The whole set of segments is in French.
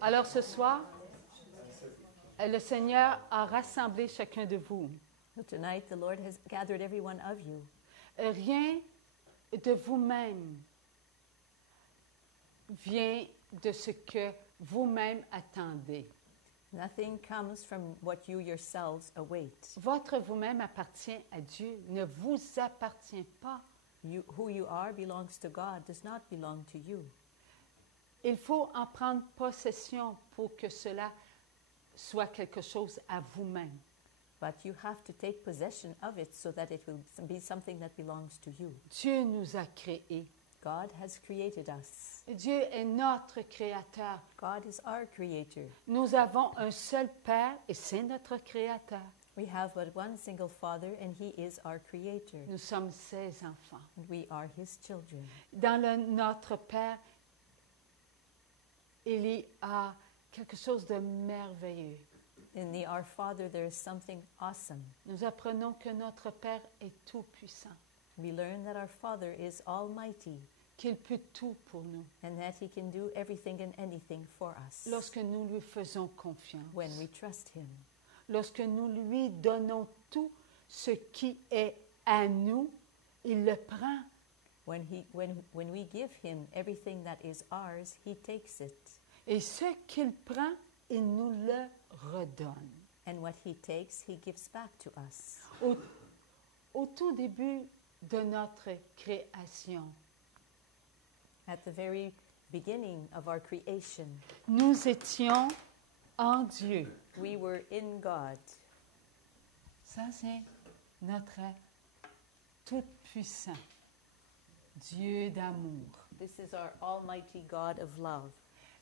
Alors ce soir, le Seigneur a rassemblé chacun de vous. So tonight, the Lord has gathered every one of you. Rien de vous-même vient de ce que vous-même attendez. Nothing comes from what you yourselves await. Votre vous-même appartient à Dieu, ne vous appartient pas. Who you are belongs to God, does not belong to you. Il faut en prendre possession pour que cela soit quelque chose à vous-même. But you have to take possession of it so that it will be something that belongs to you. Dieu nous a créés. God has created us. Dieu est notre créateur. God is our creator. Nous avons un seul Père et c'est notre créateur. We have but one single Father and He is our creator. Nous sommes ses enfants. And we are His children. Dans notre Père, il y a quelque chose de merveilleux. In the Our Father there is something awesome. Nous apprenons que notre Père est tout-puissant, We learn that our Father is almighty qu'il peut tout pour nous and that He can do everything and anything for us lorsque nous lui faisons confiance, when we trust Him. lorsque nous lui donnons tout ce qui est à nous, il le prend. When we give Him everything that is ours, He takes it. Et ce qu'il prend, il nous le redonne. And what He takes, He gives back to us. Au tout début de notre création, At the very beginning of our creation, nous étions en Dieu. we were in God. Ça, c'est notre tout-puissant Dieu d'amour. This is our almighty God of love.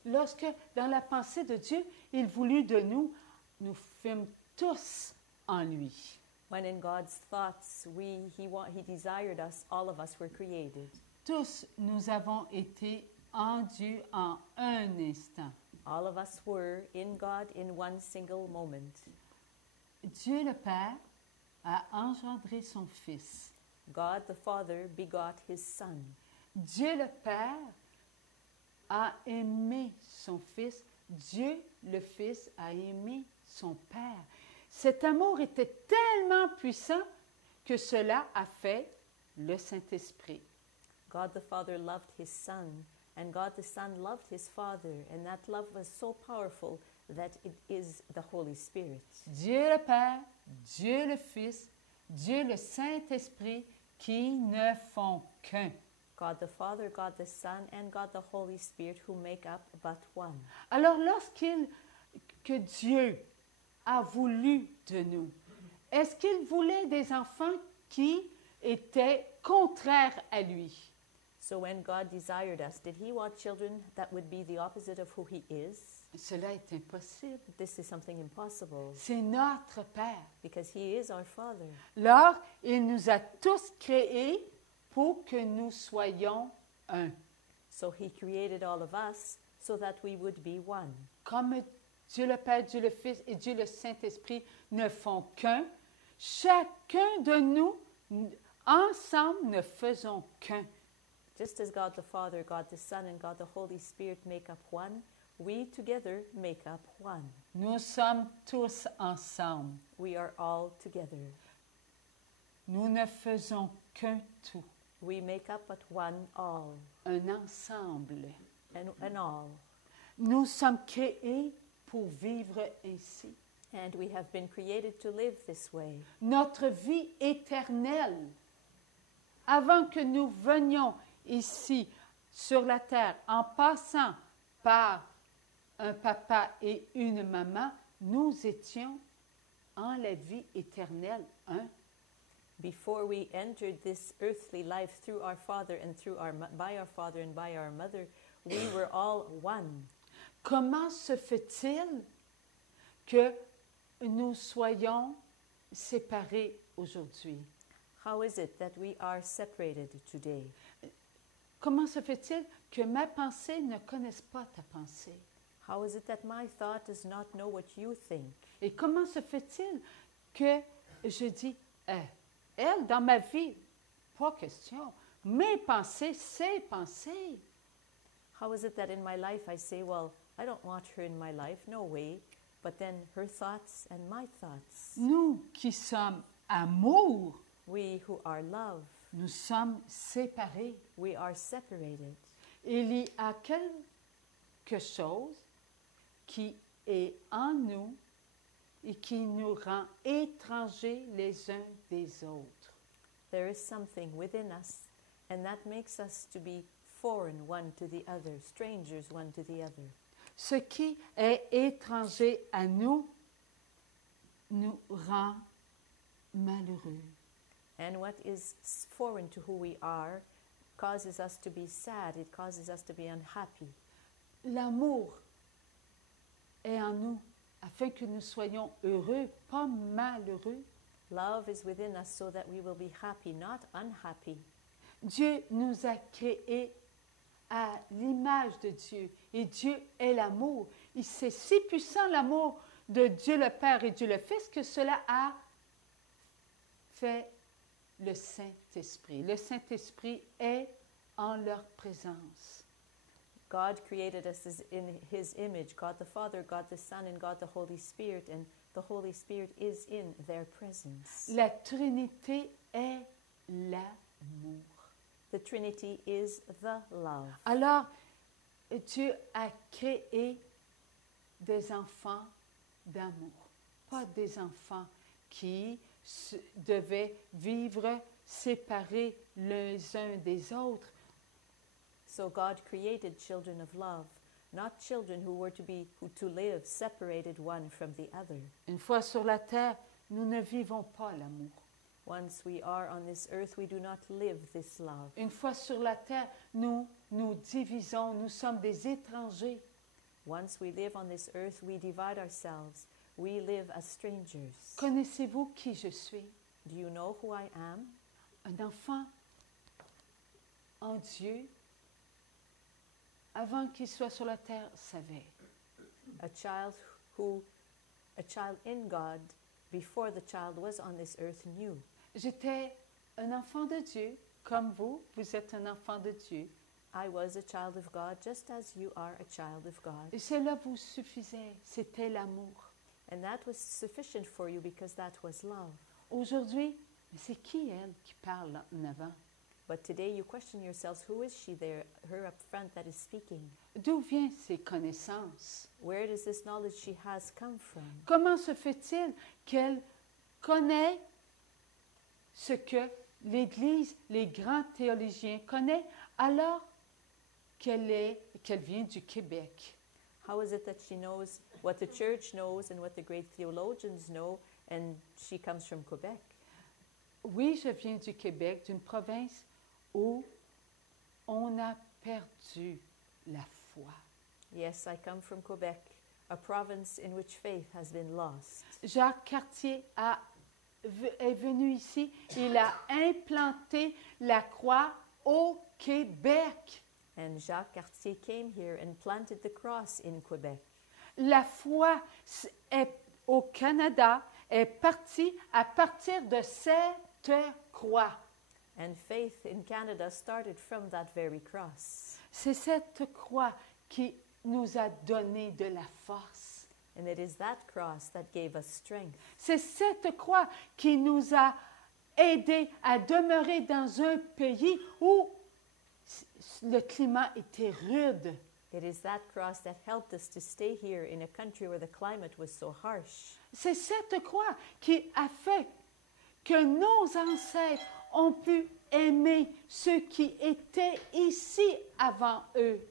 Lorsque, dans la pensée de Dieu, il voulut de nous, nous fûmes tous en lui. When in God's thoughts, He desired us, all of us were created. Tous, nous avons été en Dieu en un instant. All of us were in God in one single moment. Dieu le Père a engendré son Fils. God the Father begot His Son. Dieu le Père a aimé son Fils. Dieu le Fils a aimé son Père. Cet amour était tellement puissant que cela a fait le Saint-Esprit. God the Father loved His Son, and God the Son loved His Father, and that love was so powerful that it is the Holy Spirit. Dieu le Père, Dieu le Fils, Dieu le Saint-Esprit qui ne font qu'un. God the Father, God the Son, and God the Holy Spirit who make up but one. Alors que Dieu a voulu de nous, est-ce qu'il voulait des enfants qui étaient contraires à lui? So when God desired us, did He want children that would be the opposite of who He is? Cela est impossible. This is something impossible C'est notre Père. because He is our Father. Alors, il nous a tous créés pour que nous soyons un. So He created all of us so that we would be one. Comme Dieu le Père, Dieu le Fils et Dieu le Saint-Esprit ne font qu'un, chacun de nous, ensemble, ne faisons qu'un. Just as God the Father, God the Son, and God the Holy Spirit make up one, we together make up one. Nous sommes tous ensemble. We are all together. Nous ne faisons qu'un tout, We make up but one all, un ensemble. and all. Nous sommes créés pour vivre ainsi. And we have been created to live this way. Notre vie éternelle, avant que nous venions ici sur la terre, en passant par un papa et une maman, nous étions en la vie éternelle un. Before we entered this earthly life through our father and by our father and by our mother, we were all one. Comment se fait-il que nous soyons séparés aujourd'hui? How is it that we are separated today? Comment se fait-il que ma pensée ne connaisse pas ta pensée? How is it that my thought does not know what you think? Et comment se fait-il que je dis, elle, dans ma vie, pas question, mes pensées, ses pensées. How is it that in my life I say, well, I don't want her in my life, no way. But then her thoughts and my thoughts. Nous qui sommes amour, We who are love, nous sommes séparés. we are separated. Il y a quelque chose qui est en nous et qui nous rend étrangers les uns des autres. There is something within us, and that makes us to be foreign one to the other, strangers one to the other. Ce qui est étranger à nous nous rend malheureux. And what is foreign to who we are causes us to be sad, it causes us to be unhappy. L'amour est en nous afin que nous soyons heureux, pas malheureux. Love is within us so that we will be happy, not unhappy. Dieu nous a créés à l'image de Dieu et Dieu est l'amour. Et c'est si puissant l'amour de Dieu le Père et Dieu le Fils que cela a fait le Saint-Esprit. Le Saint-Esprit est en leur présence. God created us in His image, God the Father, God the Son, and God the Holy Spirit, and the Holy Spirit is in their presence. La Trinité est l'amour. The Trinity is the love. Alors, Dieu a créé des enfants d'amour, pas des enfants qui devaient vivre séparés les uns des autres. So God created children of love, not children who were to live separated one from the other. Une fois sur la terre, nous ne vivons pas l'amour. Once we are on this earth, we do not live this love. Une fois sur la terre, nous nous divisons, nous sommes des étrangers. Once we live on this earth, we divide ourselves. We live as strangers. Connaissez-vous qui je suis? Do you know who I am? Un enfant en Dieu, avant qu'il soit sur la terre, savait. A child in God, before the child was on this earth, knew. J'étais un enfant de Dieu, comme vous, vous êtes un enfant de Dieu. I was a child of God, just as you are a child of God. Et cela vous suffisait, c'était l'amour. And that was sufficient for you because that was love. Aujourd'hui, mais c'est qui elle qui parle en avant? But today you question yourselves, who is she there, her up front that is speaking? D'où viennent ces connaissances? Where does this knowledge she has come from? Comment se fait-il qu'elle connaît ce que l'Église, les grands théologiens connaissent, alors qu'elle vient du Québec? How is it that she knows what the church knows and what the great theologians know, and she comes from Quebec? Oui, je viens du Québec, d'une province où on a perdu la foi. Yes, I come from Quebec, a province in which faith has been lost. Jacques Cartier est venu ici, il a implanté la croix au Québec. And Jacques Cartier came here and planted the cross in Quebec. La foi au Canada est partie à partir de cette croix. And faith in Canada started from that very cross. C'est cette croix qui nous a donné de la force. And it is that cross that gave us strength. C'est cette croix qui nous a aidés à demeurer dans un pays où le climat était rude. It is that cross that helped us to stay here in a country where the climate was so harsh. C'est cette croix qui a fait que nos ancêtres ont pu aimer ceux qui étaient ici avant eux.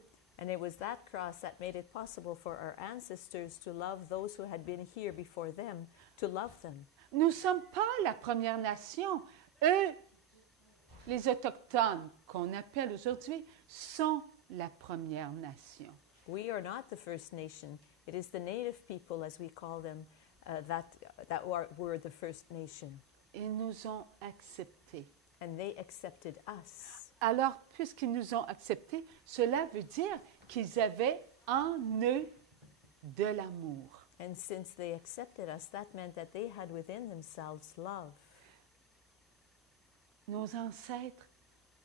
And it was that cross that made it possible for our ancestors to love those who had been here before them, to love them. Nous ne sommes pas la Première Nation. Eux, les Autochtones, qu'on appelle aujourd'hui, sont la Première Nation. We are not the First Nation. It is the native people, as we call them, that were the First Nation. Ils nous ont acceptés. And they accepted us. Alors, puisqu'ils nous ont acceptés, cela veut dire qu'ils avaient en eux de l'amour. And since they accepted us, that meant that they had within themselves love. Nos ancêtres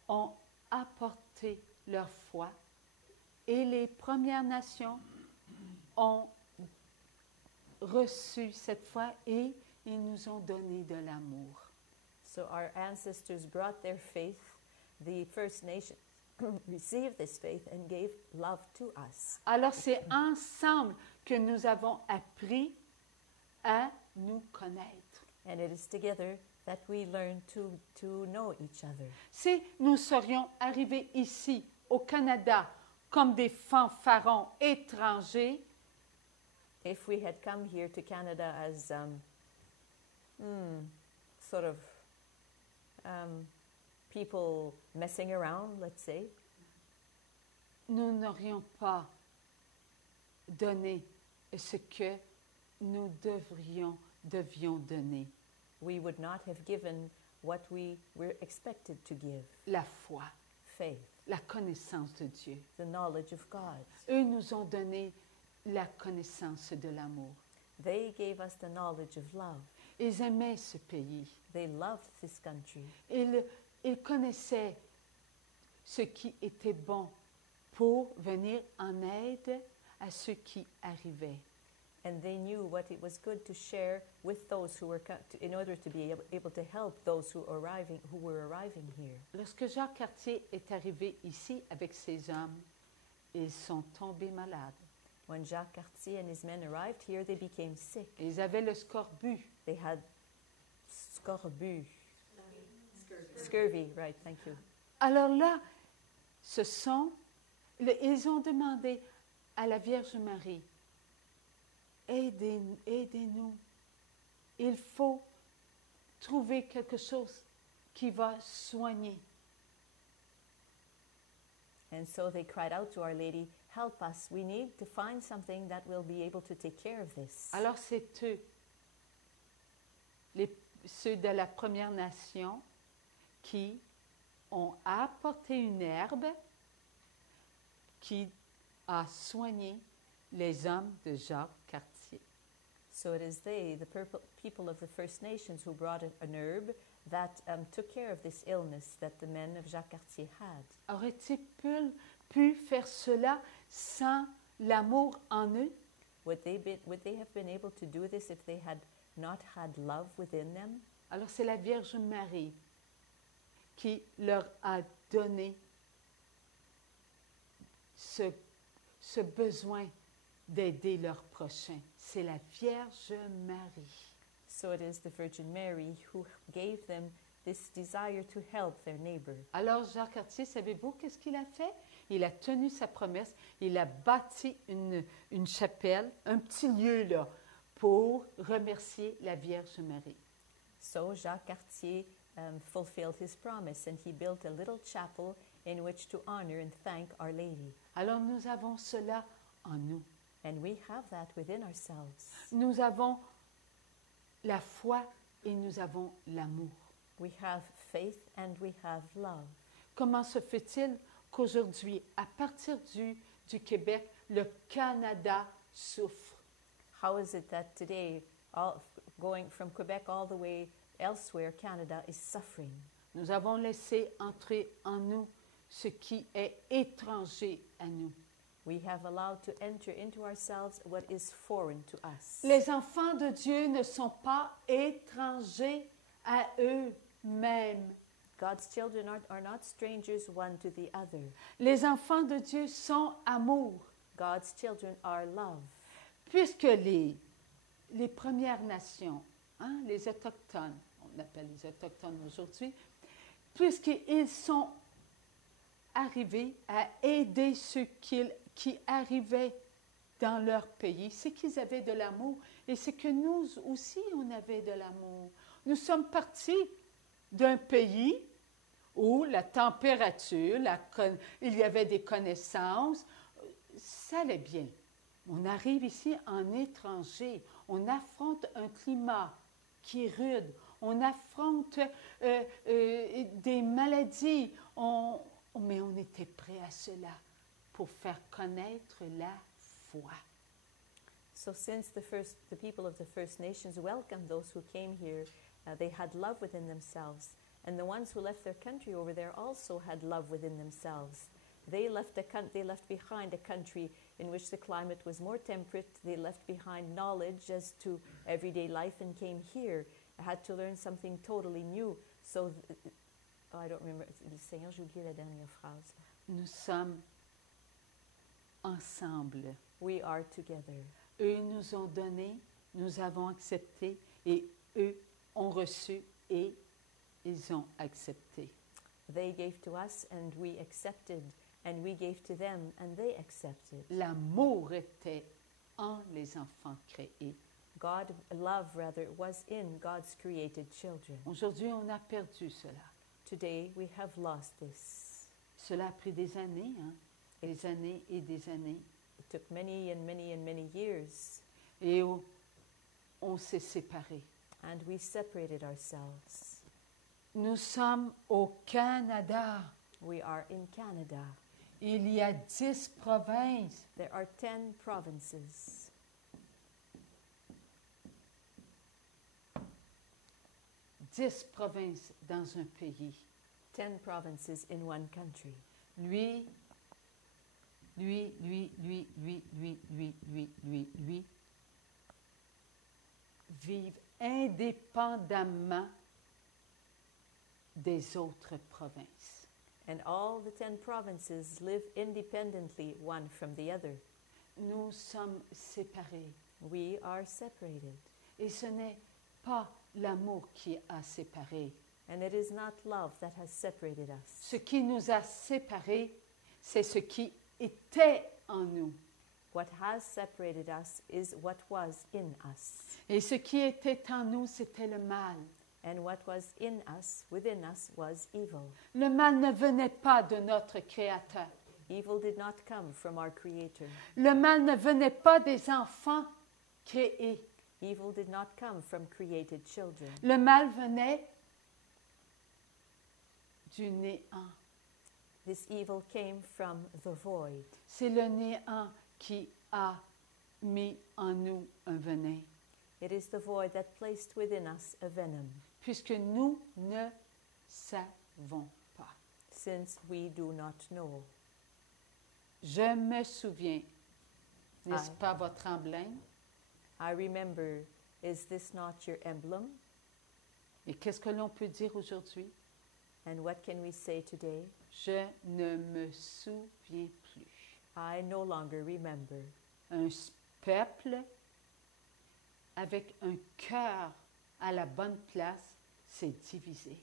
ont apporté leur foi et les Premières Nations ont reçu cette foi et ils nous ont donné de l'amour. So our ancestors brought their faith. The First Nations received this faith and gave love to us. Alors c'est ensemble que nous avons appris à nous connaître. And it is together that we learn to know each other. Si nous serions arrivés ici, au Canada, comme des fanfarons étrangers, If we had come here to Canada as sort of people messing around, let's say, nous n'aurions pas donné ce que nous devions donner, we would not have given what we were expected to give: la foi, faith, la connaissance de Dieu. the knowledge of God. Eux nous ont donné la connaissance de l'amour. They gave us the knowledge of love. Ils aimaient ce pays. They loved this country. Ils connaissaient ce qui était bon pour venir en aide à ceux qui arrivaient. And they knew what it was good to share with those who were, in order to be able to help those who were arriving here. Lorsque Jacques Cartier est arrivé ici avec ses hommes, ils sont tombés malades. When Jacques Cartier and his men arrived here, they became sick. Ils avaient le scorbut. They had scorbut. Scurvy, right, thank you. Alors là, ils ont demandé à la Vierge Marie, aidez-nous. Il faut trouver quelque chose qui va soigner. And so they cried out to Our Lady, help us. We need to find something that will be able to take care of this. Alors c'est eux, ceux de la Première Nation, qui ont apporté une herbe qui a soigné les hommes de Jacques Cartier. So it is they, the people of the First Nations, who brought an herb that took care of this illness that the men of Jacques Cartier had. Auraient-ils pu faire cela sans l'amour en eux? Would they have been able to do this if they had not had love within them? Alors c'est la Vierge Marie qui leur a donné ce besoin d'aider leur prochain. C'est la Vierge Marie. So it is the Virgin Mary who gave them this desire to help their neighbor. Alors Jacques Cartier, savez-vous qu'est-ce qu'il a fait? Il a tenu sa promesse, il a bâti une chapelle, un petit lieu là, pour remercier la Vierge Marie. So Jacques Cartier fulfilled his promise, and he built a little chapel in which to honor and thank Our Lady. Alors nous avons cela en nous. And we have that within ourselves. Nous avons la foi et nous avons l'amour. We have faith and we have love. Comment se fait-il qu'aujourd'hui, à partir du Québec, le Canada souffre? How is it that today, going from Quebec all the way elsewhere, Canada is suffering? Nous avons laissé entrer en nous ce qui est étranger à nous. We have allowed to enter into ourselves what is foreign to us. Les enfants de Dieu ne sont pas étrangers à eux-mêmes. God's children are not strangers one to the other. Les enfants de Dieu sont amour. God's children are love. Puisque les Premières Nations, les Autochtones, on appelle les Autochtones aujourd'hui, puisqu'ils sont arrivés à aider ceux qui arrivaient dans leur pays, c'est qu'ils avaient de l'amour et c'est que nous aussi, on avait de l'amour. Nous sommes partis d'un pays où la température, il y avait des connaissances, ça allait bien. On arrive ici en étranger, on affronte un climat qui est rude, on affronte des maladies, mais on était prêt à cela pour faire connaître la foi. So since the people of the First Nations welcomed those who came here, they had love within themselves. And the ones who left their country over there also had love within themselves. They left behind a country in which the climate was more temperate. They left behind knowledge as to everyday life and came here. I had to learn something totally new. So, I don't remember. Seigneur, j'ai oublié la dernière phrase. Nous sommes ensemble. We are together. Eux nous ont donné, nous avons accepté, et eux ont reçu et ils ont accepté. They gave to us and we accepted, and we gave to them and they accepted. L'amour était en les enfants créés. Love was in God's created children. Aujourd'hui, on a perdu cela. Today we have lost this. Cela a pris des années, hein? Des années et des années. It took many and many and many years. Et on s'est séparés. And we separated ourselves. Nous sommes au Canada. We are in Canada. Il y a 10 provinces. There are 10 provinces. 10 provinces dans un pays. 10 provinces in one country. Lui vivent indépendamment des autres provinces. And all the 10 provinces live independently one from the other. Nous sommes séparés. We are separated. Et ce n'est pas l'amour qui a séparé. And it is not love that has separated us. Ce qui nous a séparés, c'est ce qui était en nous. What has separated us is what was in us. Et ce qui était en nous, c'était le mal. And what was in us, within us, was evil. Le mal ne venait pas de notre Créateur. Evil did not come from our Creator. Le mal ne venait pas des enfants créés. Evil did not come from created children. Le mal venait du néant. This evil came from the void. C'est le néant qui a mis en nous un venin. It is the void that placed within us a venom. Puisque nous ne savons pas. Since we do not know. Je me souviens, n'est-ce pas votre emblème? I remember, is this not your emblem? Et qu'est-ce que l'on peut dire aujourd'hui? And what can we say today? Je ne me souviens plus. I no longer remember. Un peuple avec un cœur à la bonne place s'est divisé.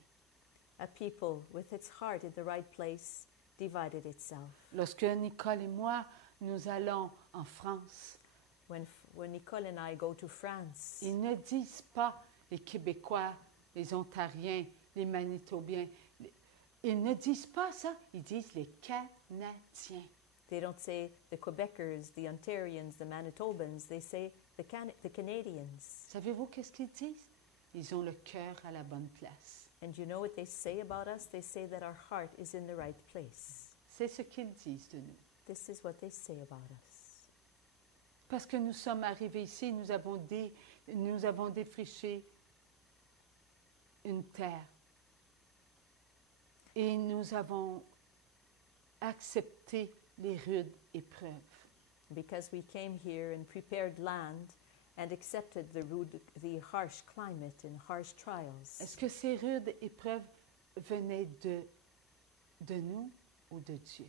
A people with its heart in the right place divided itself. Lorsque Nicole et moi, nous allons en France, When Nicole and I go to France, ils ne disent pas les Québécois, les Ontariens, les Manitobiens. Ils ne disent pas ça, ils disent les Canadiens. they don't say the Quebecers, the Ontarians, the Manitobans, they say the Canadians. Savez-vous qu'est-ce qu'ils disent? Ils ont le cœur à la bonne place. And you know what they say about us? They say that our heart is in the right place. C'est ce qu'ils disent de nous. This is what they say about us. Parce que nous sommes arrivés ici, nous avons défriché une terre. Et nous avons accepté les rudes épreuves. Because we came here and prepared land and accepted the harsh climate and harsh trials. Est-ce que ces rudes épreuves venaient de nous ou de Dieu?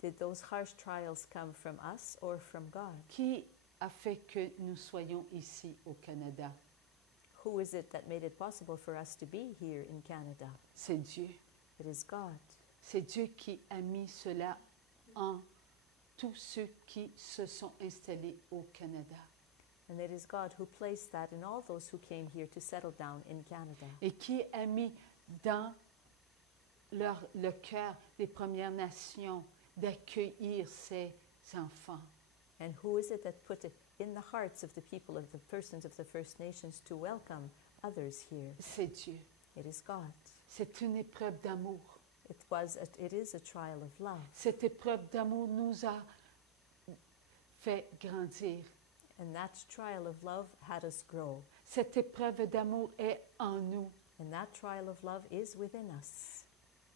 Did those harsh trials come from us or from God? Qui a fait que nous soyons ici au Canada? Who is it that made it possible for us to be here in Canada? C'est Dieu. It is God. C'est Dieu qui a mis cela en tous ceux qui se sont installés au Canada. And it is God who placed that in all those who came here to settle down in Canada. Et qui a mis dans le cœur des Premières Nations d'accueillir ses enfants. And who is it that put it in the hearts of the people, of the persons of the First Nations, to welcome others here? C'est Dieu. It is God. C'est une épreuve d'amour. It is a trial of love. Cette épreuve d'amour nous a fait grandir. And that trial of love had us grow. Cette épreuve d'amour est en nous. And that trial of love is within us.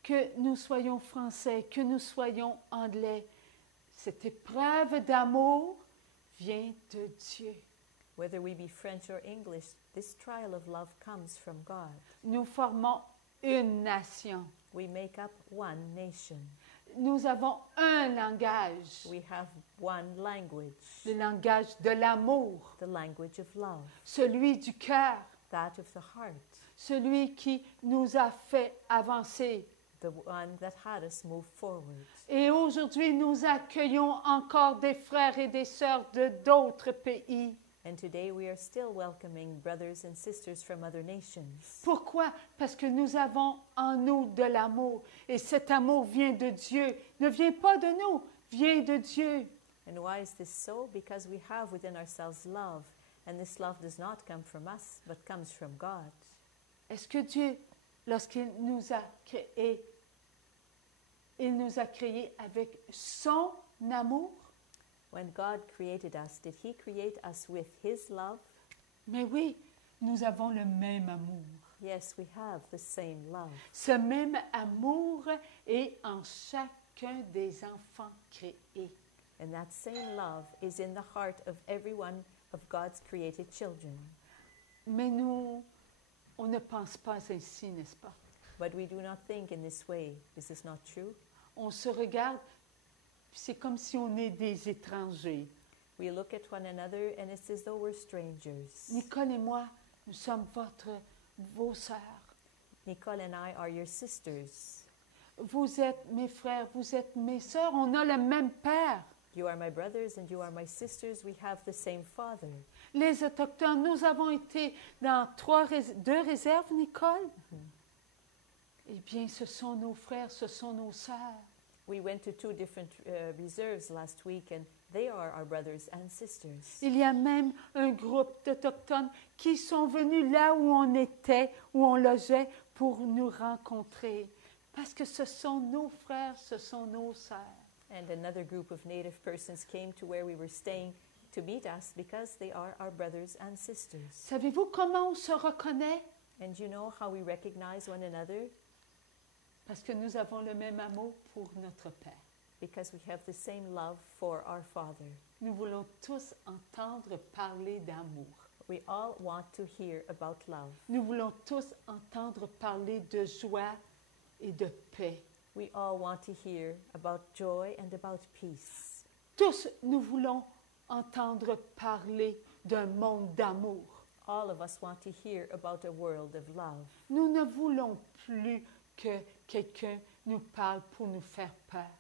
que nous soyons français, que nous soyons anglais, cette épreuve d'amour vient de Dieu. Whether we be French or English, this trial of love comes from God. Nous formons une nation. We make up one nation. Nous avons un langage, We have one language, le langage de l'amour, the language of love, celui du cœur, that of the heart, celui qui nous a fait avancer. the one that had us move forward. Et aujourd'hui, nous accueillons encore des frères et des sœurs de d'autres pays. And today we are still welcoming brothers and sisters from other nations. Pourquoi? Parce que nous avons en nous de l'amour. Et cet amour vient de Dieu. Ne vient pas de nous, vient de Dieu. And why is this so? Because we have within ourselves love, and this love does not come from us, but comes from God. Est-ce que Dieu, lorsqu'il nous a créés, il nous a créés avec son amour? When God created us, did He create us with His love? Mais oui, nous avons le même amour. Yes, we have the same love. Ce même amour est en chacun des enfants créés. And that same love is in the heart of every one of God's created children. Mais nous, on ne pense pas ainsi, n'est-ce pas? But we do not think in this way. Is this not true? On se regarde, c'est comme si on est des étrangers. We look at one another and it's as though we're strangers. Nicole et moi, nous sommes vos sœurs. Nicole and I are your sisters. Vous êtes mes frères, vous êtes mes sœurs. On a le même père. You are my brothers and you are my sisters. We have the same Father. Les Autochtones, nous avons été dans deux réserves, Nicole. Eh bien, ce sont nos frères, ce sont nos sœurs. We went to 2 different reserves last week and they are our brothers and sisters. Il y a même un groupe d'Autochtones qui sont venus là où on était, où on logeait, pour nous rencontrer. Parce que ce sont nos frères, ce sont nos sœurs. And another group of Native persons came to where we were staying to meet us because they are our brothers and sisters. Savez-vous comment on se reconnaît? And you know how we recognize one another? Parce que nous avons le même amour pour notre Père. Because we have the same love for our Father. Nous voulons tous entendre parler d'amour. We all want to hear about love. Nous voulons tous entendre parler de joie et de paix. We all want to hear about joy and about peace. Tous, nous voulons entendre parler d'un monde d'amour. All of us want to hear about a world of love. Nous ne voulons plus que quelqu'un nous parle pour nous faire peur.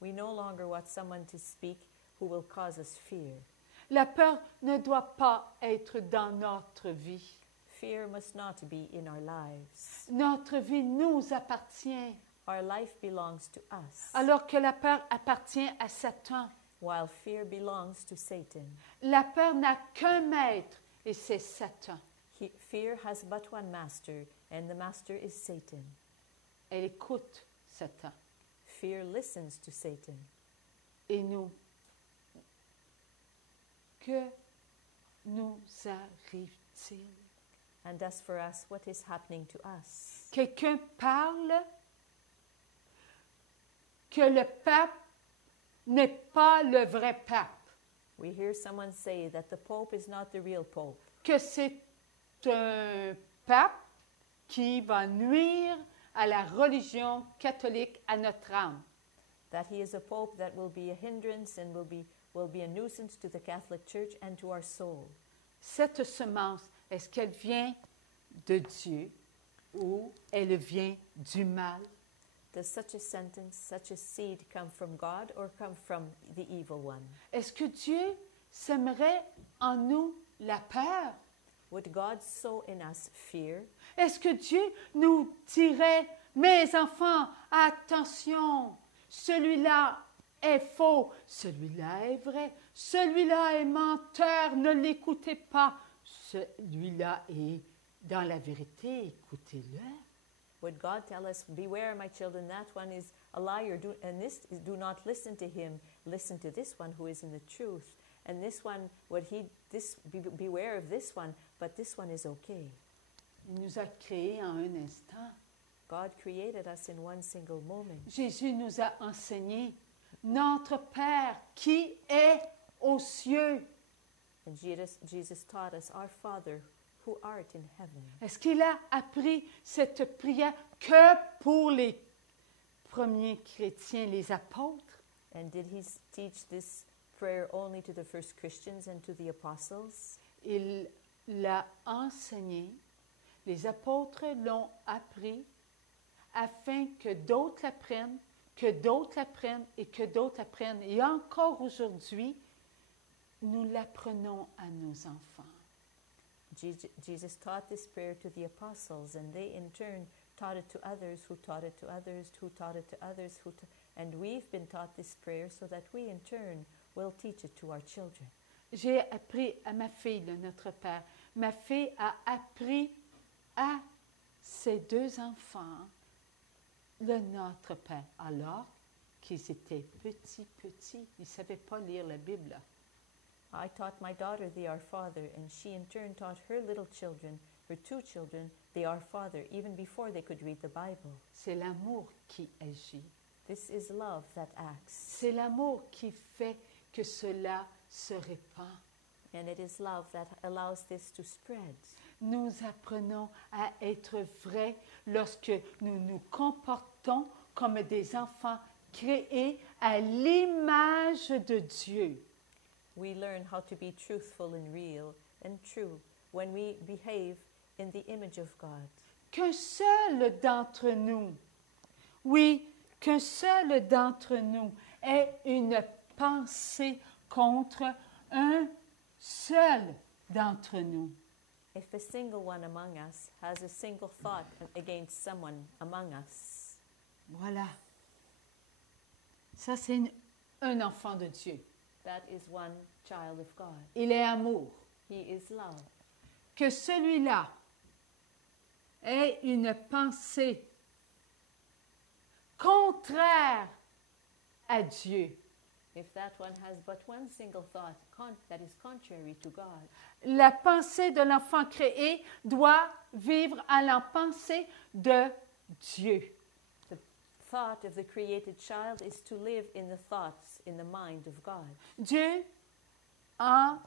We no longer want someone to speak who will cause us fear. La peur ne doit pas être dans notre vie. Fear must not be in our lives. Notre vie nous appartient, Our life belongs to us, alors que la peur appartient à Satan. while fear belongs to Satan. La peur n'a qu'un maître et c'est Satan. Fear has but one master, and the master is Satan. Elle écoute Satan. Fear listens to Satan. Et nous, que nous arrive-t-il? And as for us, what is happening to us? Quelqu'un parle que le pape n'est pas le vrai pape, We hear someone say that the Pope is not the real Pope, que c'est un pape qui va nuire à la religion catholique, à notre âme. that he is a Pope that will be a hindrance and will be a nuisance to the Catholic Church and to our soul. Cette semence, est-ce qu'elle vient de Dieu ou elle vient du mal? Does such a sentence, such a seed come from God or come from the evil one? Est-ce que Dieu sèmerait en nous la peur? Would God sow in us fear? Est-ce que Dieu nous dirait, mes enfants, attention, celui-là est faux, celui-là est vrai, celui-là est menteur, ne l'écoutez pas, celui-là est dans la vérité, écoutez-le. Would God tell us, beware, my children, that one is a liar, do not listen to him, listen to this one who is in the truth. And this one, beware of this one, but this one is okay. Il nous a créés en un instant. God created us in one single moment. Jésus nous a enseigné, notre Père qui est aux cieux. And Jesus taught us, Our Father, who art in heaven. Est-ce qu'il a appris cette prière que pour les premiers chrétiens, les apôtres? And did he teach this prayer only to the first Christians and to the apostles? Il l'a enseigné, les apôtres l'ont appris afin que d'autres l'apprennent, que d'autres l'apprennent et que d'autres l'apprennent. Et encore aujourd'hui, nous l'apprenons à nos enfants. Jesus taught this prayer to the apostles, and they in turn taught it to others, who taught it to others, who taught it to others, and we've been taught this prayer so that we in turn will teach it to our children. J'ai appris à ma fille le Notre Père. Ma fille a appris à ses deux enfants le Notre Père, alors qu'ils étaient petits. Ils ne savaient pas lire la Bible. I taught my daughter the Our Father, and she in turn taught her little children, her two children, the Our Father, even before they could read the Bible. C'est l'amour qui agit. This is love that acts. C'est l'amour qui fait que cela se répand. And it is love that allows this to spread. Nous apprenons à être vrais lorsque nous nous comportons comme des enfants créés à l'image de Dieu. We learn how to be truthful and real and true when we behave in the image of God. Qu'un seul d'entre nous, oui, qu'un seul d'entre nous ait une pensée contre un seul d'entre nous. If a single one among us has a single thought against someone among us, Voilà. Ça, c'est un enfant de Dieu. that is one child of God. Il est amour. He is love. Que celui-là ait une pensée contraire à Dieu. If that one has but one single thought that is contrary to God, La pensée de l'enfant créé doit vivre à la pensée de Dieu. the thought of the created child is to live in the thoughts, in the mind of God. Dieu,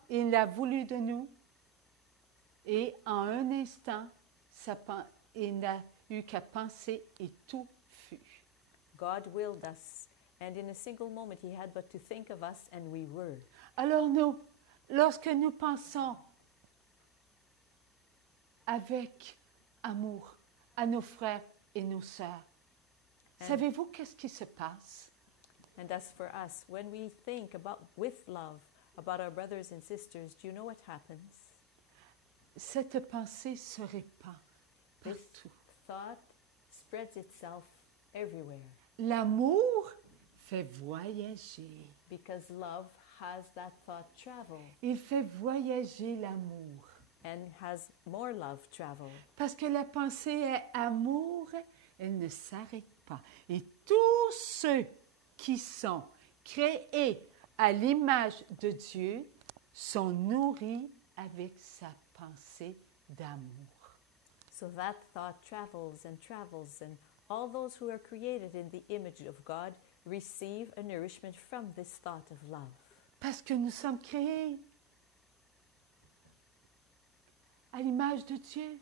il a voulu de nous et en un instant, il n'a eu qu'à penser et tout fut. God willed us, and in a single moment he had but to think of us, and we were. Alors nous, lorsque nous pensons avec amour à nos frères et nos sœurs, savez-vous qu'est-ce qui se passe? And as for us, when we think with love about our brothers and sisters, do you know what happens? Cette pensée se répand This partout. thought spreads itself everywhere L'amour fait voyager. because love has that thought travel Il fait voyager l'amour. and has more love travel. Parce que la pensée est amour, elle ne s'arrête pas. Et tous ceux qui sont créés à l'image de Dieu sont nourris avec sa pensée d'amour. So that thought travels, and all those who are created in the image of God receive a nourishment from this thought of love. Parce que nous sommes créés à l'image de Dieu.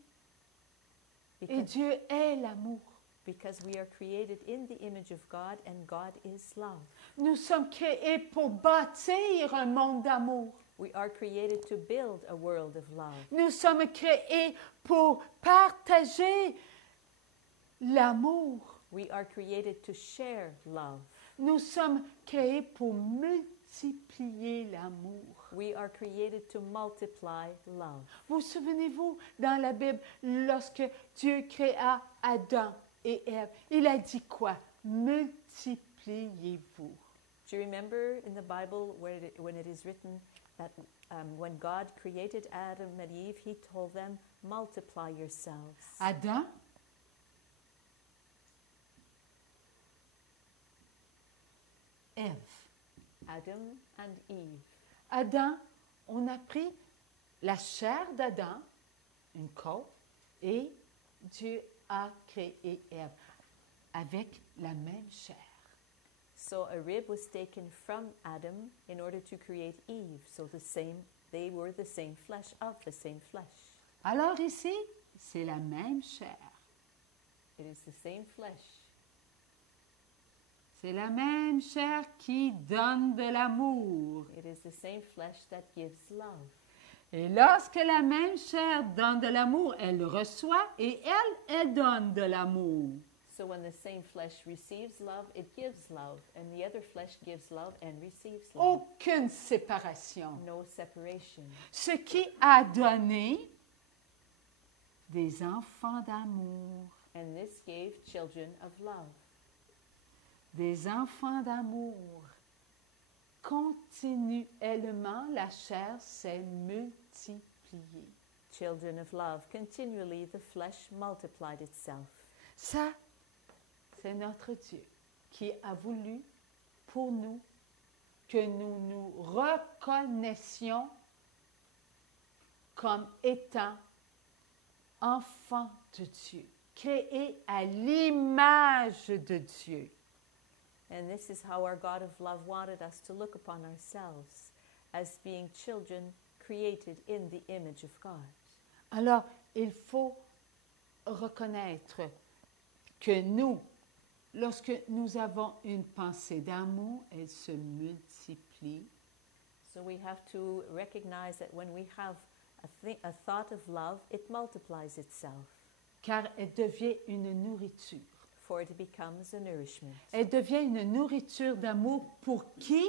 Et Because, Dieu est l'amour. because we are created in the image of God, and God is love. Nous sommes créés pour bâtir un monde d'amour. We are created to build a world of love. Nous sommes créés pour partager l'amour. We are created to share love. Nous sommes créés pour multiplier l'amour. We are created to multiply love. Vous souvenez-vous, dans la Bible, lorsque Dieu créa Adam et Ève, il a dit quoi? Multipliez-vous. Do you remember in the Bible when it is written that when God created Adam and Eve, he told them, multiply yourselves. Adam, Ève. Adam and Eve. Adam, on a pris la chair d'Adam, une côte, et Dieu a créé Ève avec la même chair. So a rib was taken from Adam in order to create Eve. So they were the same flesh, of the same flesh. Alors ici, c'est la même chair. It is the same flesh. C'est la même chair qui donne de l'amour. It is the same flesh that gives love. Et lorsque la même chair donne de l'amour, elle reçoit et elle donne de l'amour. So when the same flesh receives love, it gives love, and the other flesh gives love and receives love. Aucune séparation. No separation. Ce qui a donné des enfants d'amour. And this gave children of love. Des enfants d'amour. Continuellement, la chair s'est multipliée. Children of love. Continually the flesh multiplied itself. Ça, c'est notre Dieu qui a voulu pour nous que nous nous reconnaissions comme étant enfants de Dieu, créés à l'image de Dieu. And this is how our God of love wanted us to look upon ourselves, as being children created in the image of God. Alors, il faut reconnaître que nous, lorsque nous avons une pensée d'amour, elle se multiplie. So we have to recognize that when we have a thought of love, it multiplies itself. Car elle devient une nourriture. For it becomes a nourishment. Elle devient une nourriture d'amour pour qui?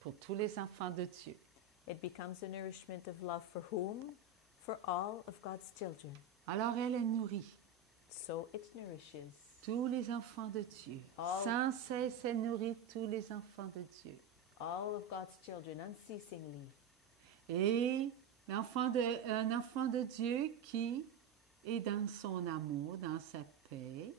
Pour tous les enfants de Dieu. It becomes a nourishment of love for whom? For all of God's children. Alors elle nourrit So it nourishes tous les enfants de Dieu. All. Sans cesse, elle nourrit tous les enfants de Dieu. all of God's children unceasingly. Et un enfant de Dieu qui est dans son amour, dans sa paix,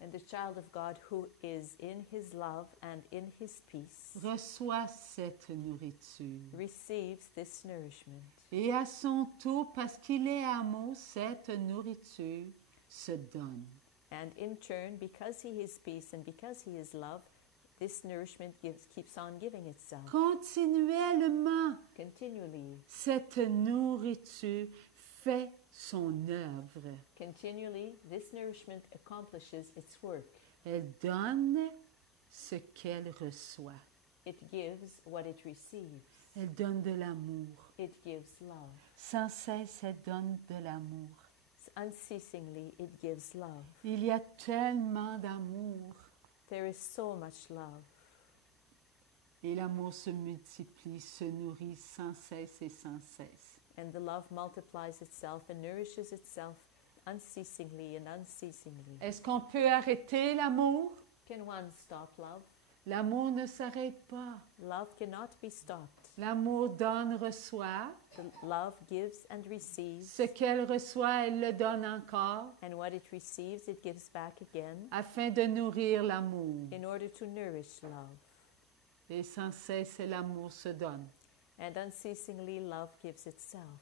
And the child of God who is in his love and in his peace reçoit cette nourriture. receives this nourishment. Et à son tour, parce qu'il est amour, cette nourriture se donne. And in turn, because he is peace and because he is love, this nourishment keeps on giving itself. Continuellement, Continually, cette nourriture fait son œuvre. continually, this nourishment accomplishes its work. Elle donne ce qu'elle reçoit. It gives what it receives. Elle donne de l'amour. It gives love. Sans cesse, elle donne de l'amour. Unceasingly, it gives love. Il y a tellement d'amour. There is so much love. Et l'amour se multiplie, se nourrit sans cesse et sans cesse. And the love multiplies itself and nourishes itself unceasingly and unceasingly. Est-ce qu'on peut arrêter l'amour? Can one stop love? L'amour ne s'arrête pas. Love cannot be stopped. L'amour donne, reçoit. The love gives and receives, Ce qu'elle reçoit, elle le donne encore and what it receives, it gives back again afin de nourrir l'amour. in order to nourish love. Et sans cesse, l'amour se donne. And unceasingly, love gives itself.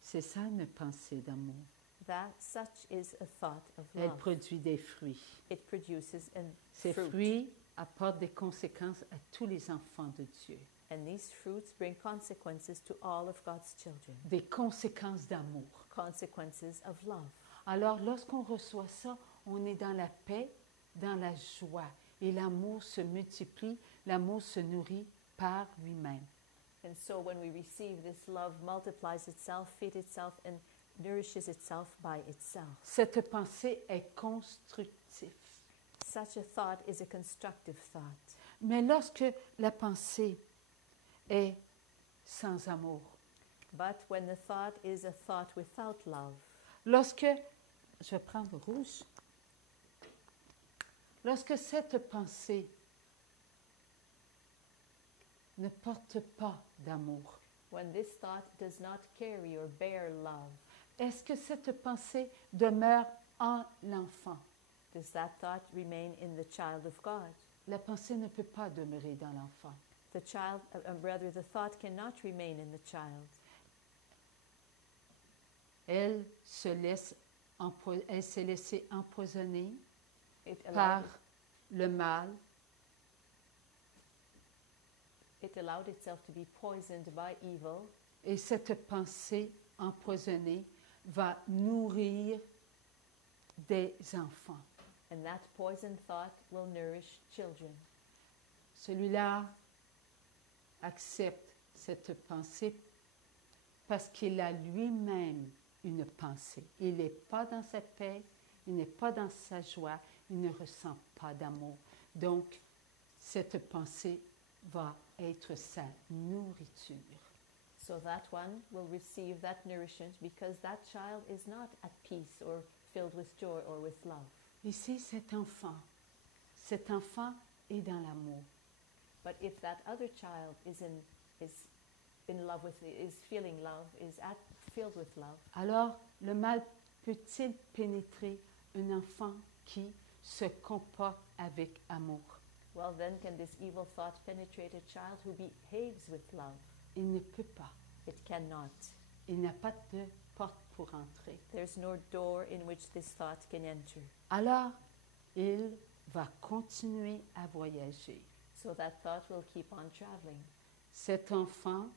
C'est ça une pensée d'amour. Such is a thought of Elle love. produit des fruits. It produces a Ces fruit. fruits apportent des conséquences à tous les enfants de Dieu. And these fruits bring consequences to all of God's children. Des conséquences d'amour. Consequences of love. Alors, lorsqu'on reçoit ça, on est dans la paix, dans la joie. Et l'amour se multiplie, l'amour se nourrit par lui-même. And so when we receive this love, multiplies itself, feeds itself, and nourishes itself by itself. Cette pensée est constructive. Such a thought is a constructive thought. Mais lorsque la pensée est sans amour, But when the thought is a thought without love, lorsque, je vais prendre rouge, lorsque cette pensée ne porte pas d'amour, when this thought does not carry or bear love, est-ce que cette pensée demeure en l'enfant? does that thought remain in the child of God? La pensée ne peut pas demeurer dans l'enfant. The thought cannot remain in the child. elle elle s'est laissée empoisonner It par allowed, le mal. it allowed itself to be poisoned by evil, Et cette pensée empoisonnée va nourrir des enfants. and that poisoned thought will nourish children. Celui-là accepte cette pensée parce qu'il a lui-même une pensée. Il n'est pas dans sa paix, il n'est pas dans sa joie, il ne ressent pas d'amour. Donc, cette pensée va être sa nourriture. So that one will receive that nourishment because that child is not at peace or filled with joy or with love. Ici, cet enfant est dans l'amour. But if that other child is in love with, is feeling love, filled with love, Alors, le mal peut-il pénétrer un enfant qui se comporte avec amour? well then can this evil thought penetrate a child who behaves with love? Il ne peut pas. It cannot. Il n'a pas de porte pour entrer. There's no door in which this thought can enter. Alors, il va continuer à voyager. So that thought will keep on traveling. Cet enfant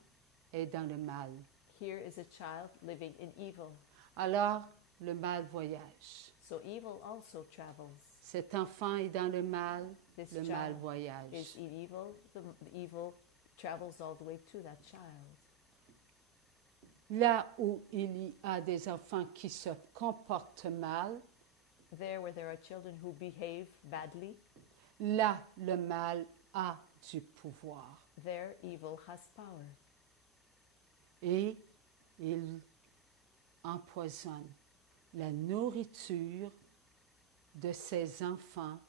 est dans le mal. Here is a child living in evil. Alors, le mal voyage. So evil also travels. Cet enfant est dans le mal, This le mal child voyage. is in evil. The evil travels all the way to that child. Là où il y a des enfants qui se comportent mal, There where there are children who behave badly, là, le mal a du pouvoir. there evil has power. Et il empoisonne la nourriture de ses enfants,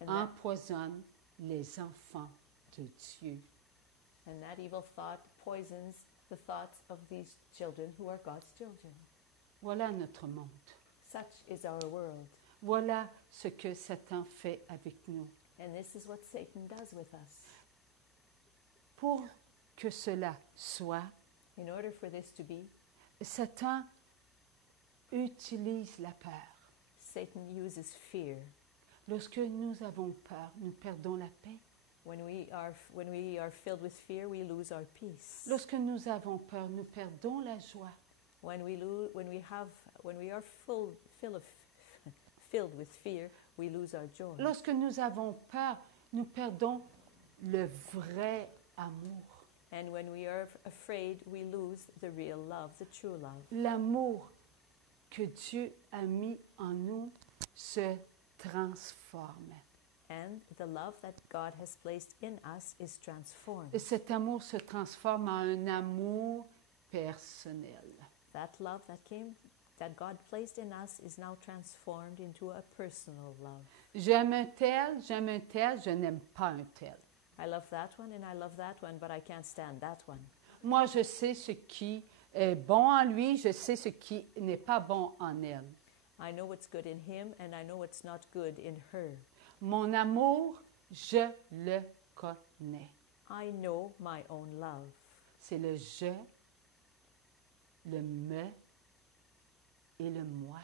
And that, empoisonne les enfants de Dieu. and that evil thought poisons the thoughts of these children who are God's children. Voilà notre monde. Such is our world. Voilà ce que Satan fait avec nous. And this is what Satan does with us. Pour que cela soit, In order for this to be, Satan utilise la peur. Satan uses fear. Lorsque nous avons peur, nous perdons la paix. When we are filled with fear, we lose our peace. Lorsque nous avons peur, nous perdons la joie. When we are filled with fear, we lose our joy. Lorsque nous avons peur, nous perdons le vrai amour. And when we are afraid, we lose the real love, the true love. L'amour que Dieu a mis en nous se transforme. And the love that God has placed in us is transformed. Et cet amour se transforme en un amour personnel. That love that God placed in us is now transformed into a personal love. J'aime un tel, je n'aime pas un tel. I love that one and I love that one, but I can't stand that one. Moi, je sais ce qui est bon en lui, je sais ce qui n'est pas bon en elle. I know what's good in him and I know what's not good in her. Mon amour, je le connais. I know my own love. C'est le je, le me et le moi.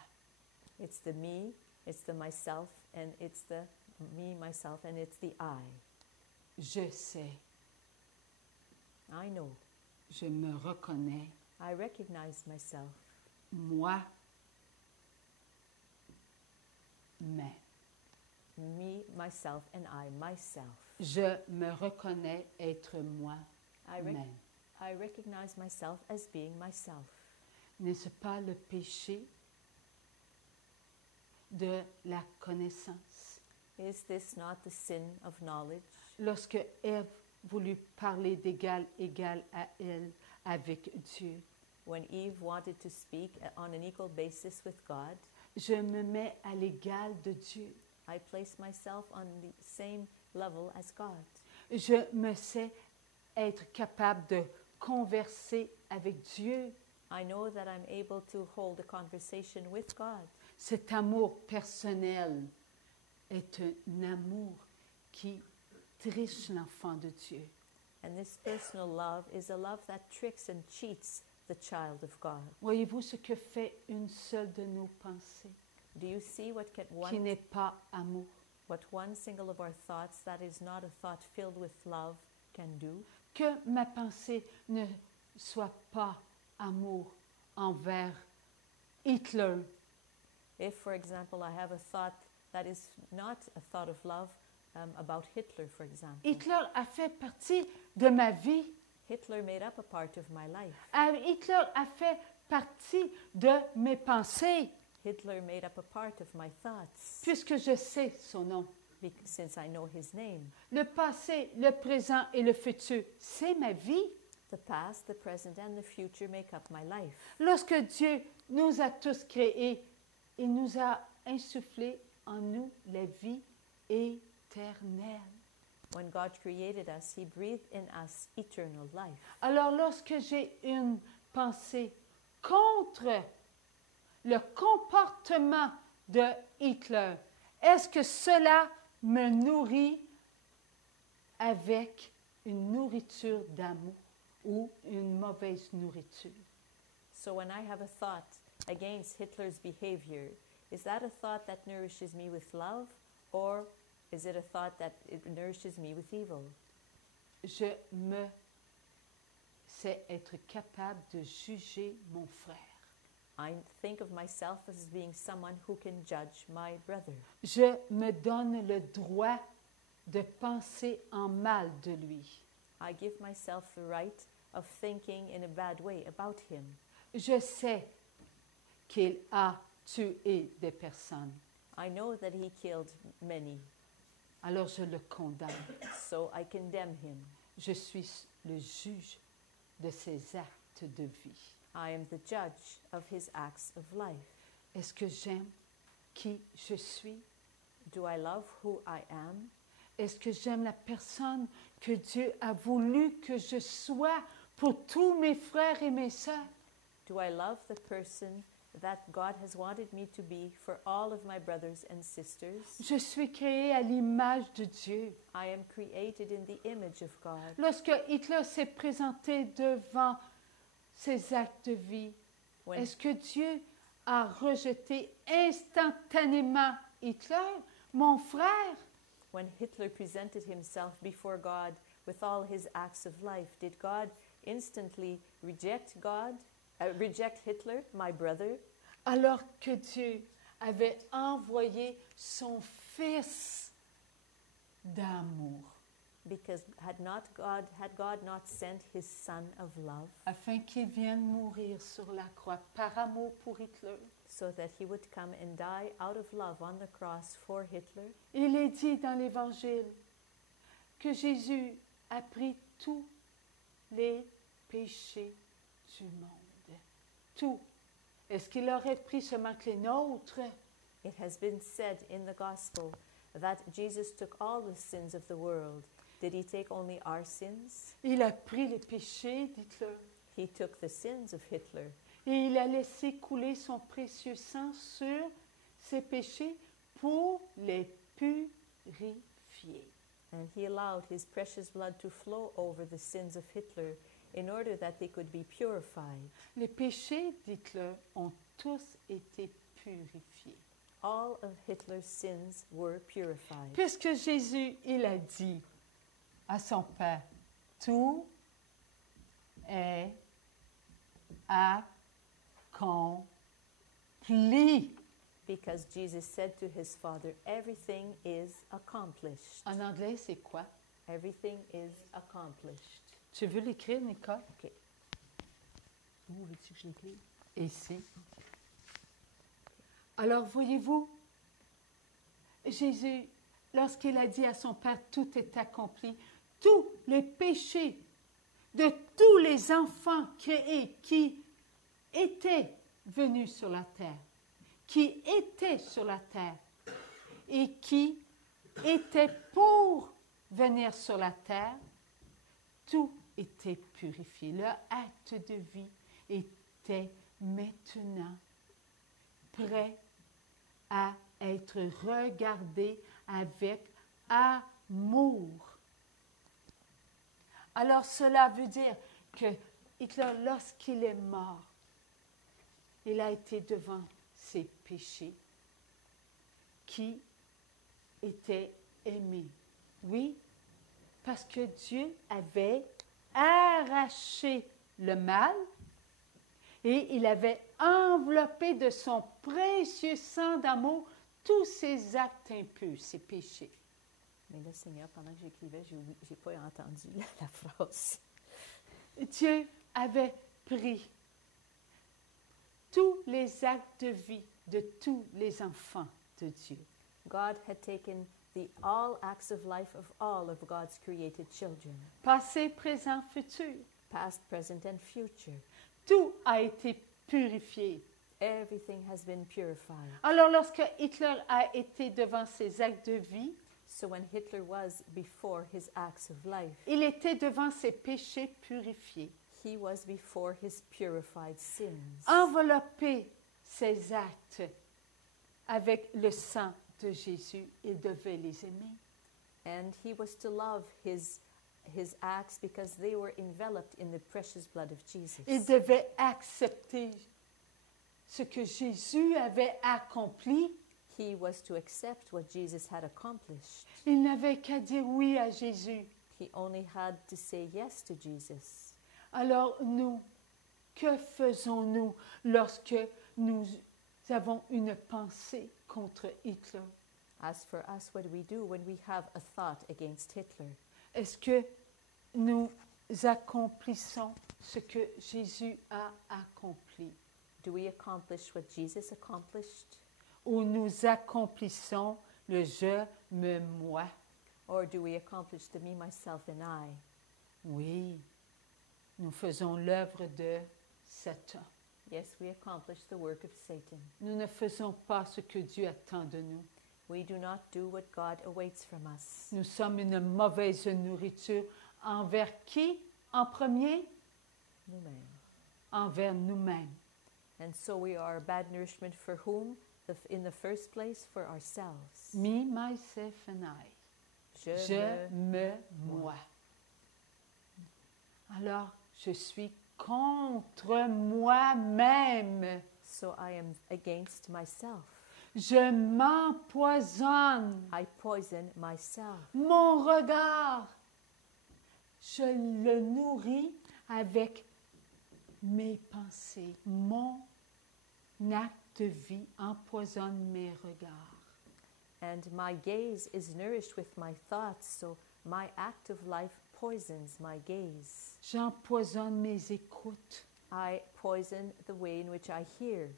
It's the me, it's the myself, and it's the me, myself, and it's the I. Je sais, I know. je me reconnais, I recognize myself. moi, mais. Me, myself, and I, myself. Je me reconnais être moi-même. I recognize myself as being myself. N'est-ce pas le péché de la connaissance? Is this not the sin of knowledge? Lorsque Ève voulut parler d'égal à elle avec Dieu, When Eve wanted to speak on an equal basis with God, je me mets à l'égal de Dieu. I place myself on the same level as God. Je me sais être capable de converser avec Dieu. I know that I'm able to hold a conversation with God. Cet amour personnel est un amour qui triche l'enfant de Dieu. And this personal love is a love that tricks and cheats the child of God. Voyez-vous ce que fait une seule de nos pensées, Do you see what qui n'est pas amour? one single of our thoughts that is not a thought filled with love can do? Que ma pensée ne soit pas amour envers Hitler, If, for example, I have a thought that is not a thought of love about Hitler, for example. Hitler a fait partie de ma vie. Hitler made up a part of my life. Hitler a fait partie de mes pensées, Hitler made up a part of my thoughts, puisque je sais son nom. since I know his name. Le passé, le présent et le futur, c'est ma vie. The past, the present, and the future make up my life. Lorsque Dieu nous a tous créés, il nous a insufflé en nous la vie éternelle. When God created us, He breathed in us eternal life. Alors lorsque j'ai une pensée contre le comportement de Hitler, est-ce que cela me nourrit avec une nourriture d'amour ou une mauvaise nourriture? So when I have a thought against Hitler's behavior, is that a thought that nourishes me with love, or is it a thought that it nourishes me with evil? Je me sais être capable de juger mon frère. I think of myself as being someone who can judge my brother. Je me donne le droit de penser en mal de lui. I give myself the right of thinking in a bad way about him. Je sais qu'il a tué des personnes. I know that he killed many, Alors je le condamne. so I condemn him. Je suis le juge de ses actes de vie. I am the judge of his acts of life. Est-ce que j'aime qui je suis? Do I love who I am? Est-ce que j'aime la personne que Dieu a voulu que je sois pour tous mes frères et mes sœurs? Do I love the person that God has wanted me to be for all of my brothers and sisters? Je suis créée à l'image de Dieu. I am created in the image of God. Lorsque Hitler s'est présenté devant ses actes de vie, When, est-ce que Dieu a rejeté instantanément Hitler, mon frère? when Hitler presented himself before God with all his acts of life, did God instantly reject Hitler, my brother? Alors que Dieu avait envoyé son Fils d'amour Because had God not sent his son of love afin qu'il vienne mourir sur la croix par amour pour Hitler. so that he would come and die out of love on the cross for Hitler? Il est dit dans l'Évangile que Jésus a pris tous les péchés du monde. Tout. Est-ce qu'il aurait pris seulement que les nôtres? It has been said in the gospel that Jesus took all the sins of the world. Did he take only our sins? Il a pris les péchés d'Hitler He took the sins of Hitler, et il a laissé couler son précieux sang sur ses péchés pour les purifier. and he allowed his precious blood to flow over the sins of Hitler in order that they could be purified. Les péchés d'Hitler ont tous été purifiés. All of Hitler's sins were purified. Puisque Jésus, il a dit à son Père, tout est accompli. Because Jesus said to his Father, everything is accomplished. En anglais, c'est quoi? Everything is accomplished. Tu veux l'écrire, Nicole? OK. Où veux-tu que je l'écrive? Ici. Alors, voyez-vous, Jésus, lorsqu'il a dit à son Père, tout est accompli, tous les péchés de tous les enfants créés qui étaient venus sur la terre, qui étaient sur la terre et qui étaient pour venir sur la terre, tout était purifié. Leur acte de vie était maintenant prêt à être regardé avec amour. Alors cela veut dire que Hitler, lorsqu'il est mort, il a été devant ses péchés qui étaient aimés. Oui, parce que Dieu avait arraché le mal et il avait enveloppé de son précieux sang d'amour tous ses actes impurs, ses péchés. Mais là, Seigneur, pendant que j'écrivais, j'ai pas entendu la phrase. Dieu avait pris tous les actes de vie de tous les enfants de Dieu. God had taken the all acts of life of all of God's created children, Passé, présent, futur. past, present, and future. Tout a été purifié. Everything has been purified. Alors, lorsque Hitler a été devant ses actes de vie, So when Hitler was before his acts of life, il était devant ses péchés purifiés. he was before his purified sins. Envelopper ses actes avec le sang de Jésus, il devait les aimer. And he was to love his acts because they were enveloped in the precious blood of Jesus. Il devait accepter ce que Jésus avait accompli. He was to accept what Jesus had accomplished. Il n'avait qu'à dire oui à Jésus. He only had to say yes to Jesus. Alors nous, que faisons-nous lorsque nous avons une pensée contre Hitler? As for us, what do we do when we have a thought against Hitler? Est-ce que nous accomplissons ce que Jésus a accompli? Do we accomplish what Jesus accomplished? Ou nous accomplissons le je, me, moi? Or do we accomplish the me, myself, and I? Oui, nous faisons l'œuvre de Satan. Yes, we accomplish the work of Satan. Nous ne faisons pas ce que Dieu attend de nous. We do not do what God awaits from us. Nous sommes une mauvaise nourriture envers qui en premier? Nous-mêmes. Envers nous-mêmes. And so we are bad nourishment for whom? In the first place, for ourselves. Me, myself and I. Je, me, moi. Alors, je suis contre moi-même. So I am against myself. Je m'empoisonne. I poison myself. Mon regard, je le nourris avec mes pensées. Mon acte de vie empoisonne mes regards. And my gaze is nourished with my thoughts, so my act of life poisons my gaze. J'empoisonne mes écoutes. I poison the way in which I hear.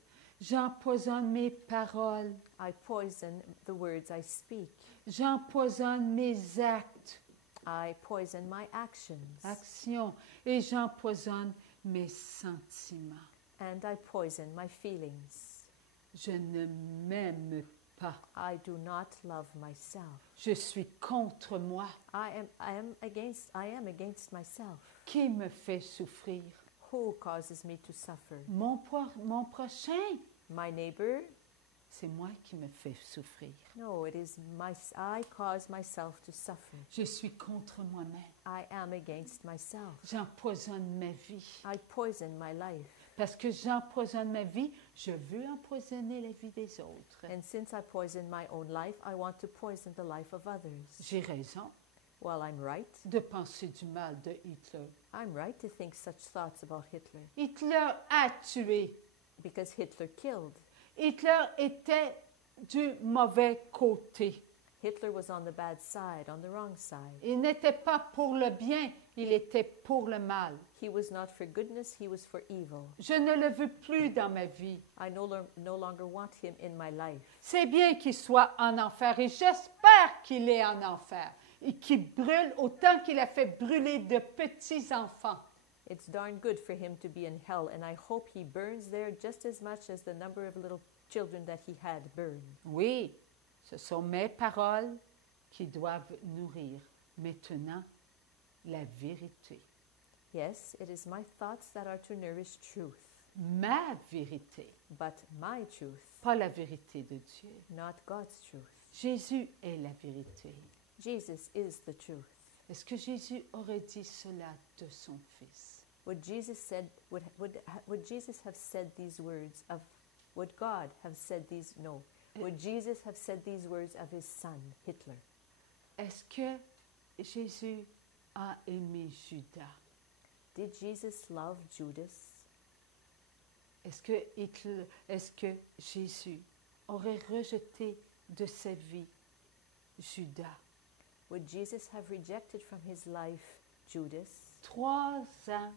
J'empoisonne mes paroles. I poison the words I speak. J'empoisonne mes actes, I poison my actions. actions. Et j'empoisonne mes sentiments. And I poison my feelings. Je ne m'aime pas. I do not love myself. Je suis contre moi. I am against myself. Qui me fait souffrir? Who causes me to suffer? Mon prochain. My neighbor? C'est moi qui me fais souffrir. No, it is I cause myself to suffer. Je suis contre moi-même. I am against myself. J'empoisonne ma vie. I poison my life. Parce que j'empoisonne ma vie, je veux empoisonner la vie des autres. And since I poison my own life, I want to poison the life of others. J'ai raison Well, I'm right. de penser du mal de Hitler. I'm right to think such thoughts about Hitler. Hitler a tué. Because Hitler killed. Hitler était du mauvais côté. Hitler was on the bad side, on the wrong side. Il n'était pas pour le bien, il était pour le mal. He was not for goodness, he was for evil. Je ne le veux plus dans ma vie. I no longer want him in my life. C'est bien qu'il soit en enfer et j'espère qu'il est en enfer et qu'il brûle autant qu'il a fait brûler de petits enfants. It's darn good for him to be in hell, and I hope he burns there just as much as the number of little children that he had burned. Oui, ce sont mes paroles qui doivent nourrir maintenant la vérité. Yes, it is my thoughts that are to nourish truth, Ma vérité, but my truth, pas la vérité de Dieu. not God's truth. Jésus est la vérité. Jesus is the truth. Est-ce que Jésus aurait dit cela de son Fils? Would Jesus have said these words of, would God have said these, no, would Jesus have said these words of his son, Hitler? Est-ce que Jésus a aimé Judas? Did Jesus love Judas? Est-ce que Jésus aurait rejeté de sa vie Judas? Would Jesus have rejected from his life Judas? 3 ans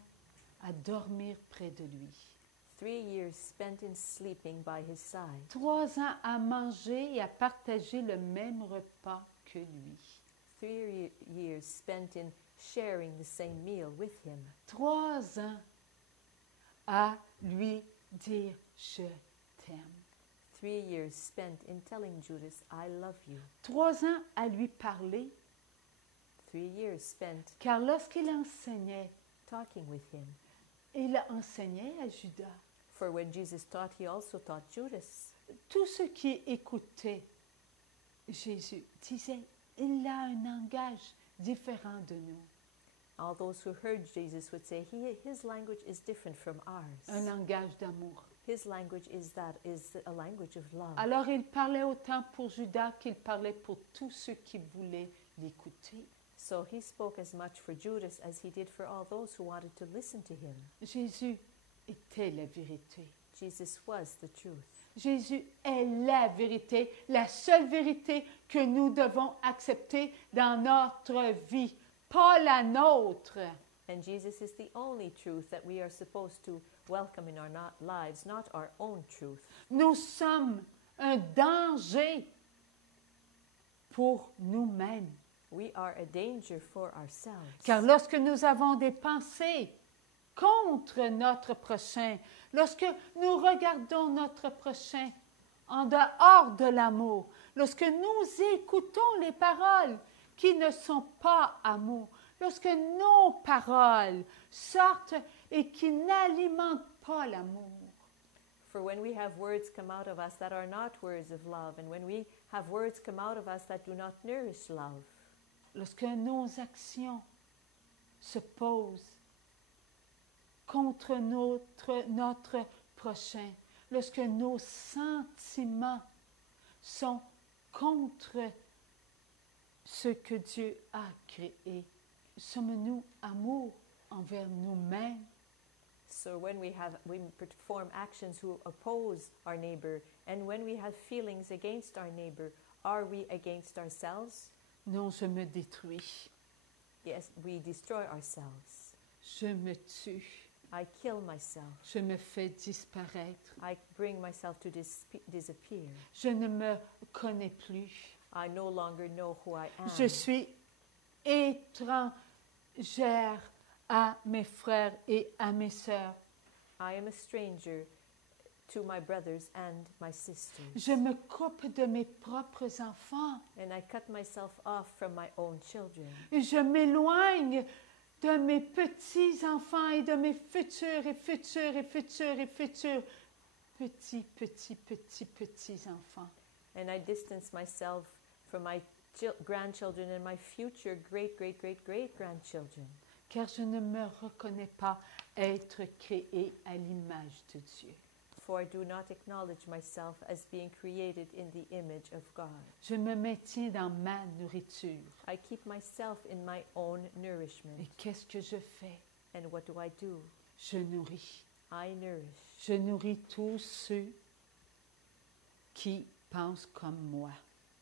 à dormir près de lui. 3 years spent in sleeping by his side. 3 ans à manger et à partager le même repas que lui. 3 years spent in sharing the same meal with him. 3 ans à lui dire « je t'aime ». 3 years spent in telling Judas, I love you. 3 ans à lui parler, 3 years spent car lorsqu'il enseignait, talking with him. il enseignait à Judas. For when Jesus taught, he also taught Judas. Tous ceux qui écoutaient Jésus disaient « il a un langage différent de nous ». All those who heard Jesus would say, his language is different from ours. Un langage d'amour. His language is a language of love. Alors il parlait autant pour Judas qu'il parlait pour tous ceux qui voulaient l'écouter. So he spoke as much for Judas as he did for all those who wanted to listen to him. Jésus était la vérité. Jesus was the truth. Jésus est la vérité, la seule vérité que nous devons accepter dans notre vie, pas la nôtre. And Jesus is the only truth that we are supposed to welcome in our lives, not our own truth. Nous sommes un danger pour nous-mêmes. We are a danger for ourselves. Car lorsque nous avons des pensées contre notre prochain, lorsque nous regardons notre prochain en dehors de l'amour, lorsque nous écoutons les paroles qui ne sont pas amour, lorsque nos paroles sortent et qui n'alimentent pas l'amour. For when we have words come out of us that are not words of love, and when we have words come out of us that do not nourish love, lorsque nos actions se posent contre notre prochain, lorsque nos sentiments sont contre ce que Dieu a créé, sommes-nous amour envers nous-mêmes? so when we perform actions who oppose our neighbor, and when we have feelings against our neighbor, are we against ourselves? Non, je me détruis, Yes, we destroy ourselves. je me tue, I kill myself. je me fais disparaître, I bring myself to disappear. je ne me connais plus, I no longer know who I am. je suis étrangère à mes frères et à mes sœurs. I am a stranger to my brothers and my sisters. Je me coupe de mes propres enfants. And I cut myself off from my own children. Je m'éloigne de mes petits-enfants et de mes futurs petits-enfants. And I distance myself from my grandchildren and my future great-great-great-great-grandchildren. Car je ne me reconnais pas être créé à l'image de Dieu. For I do not acknowledge myself as being created in the image of God. Je me maintiens dans ma nourriture. I keep myself in my own nourishment. Et qu'est-ce que je fais? And what do I do? Je nourris. I nourish. Je nourris tous ceux qui pensent comme moi.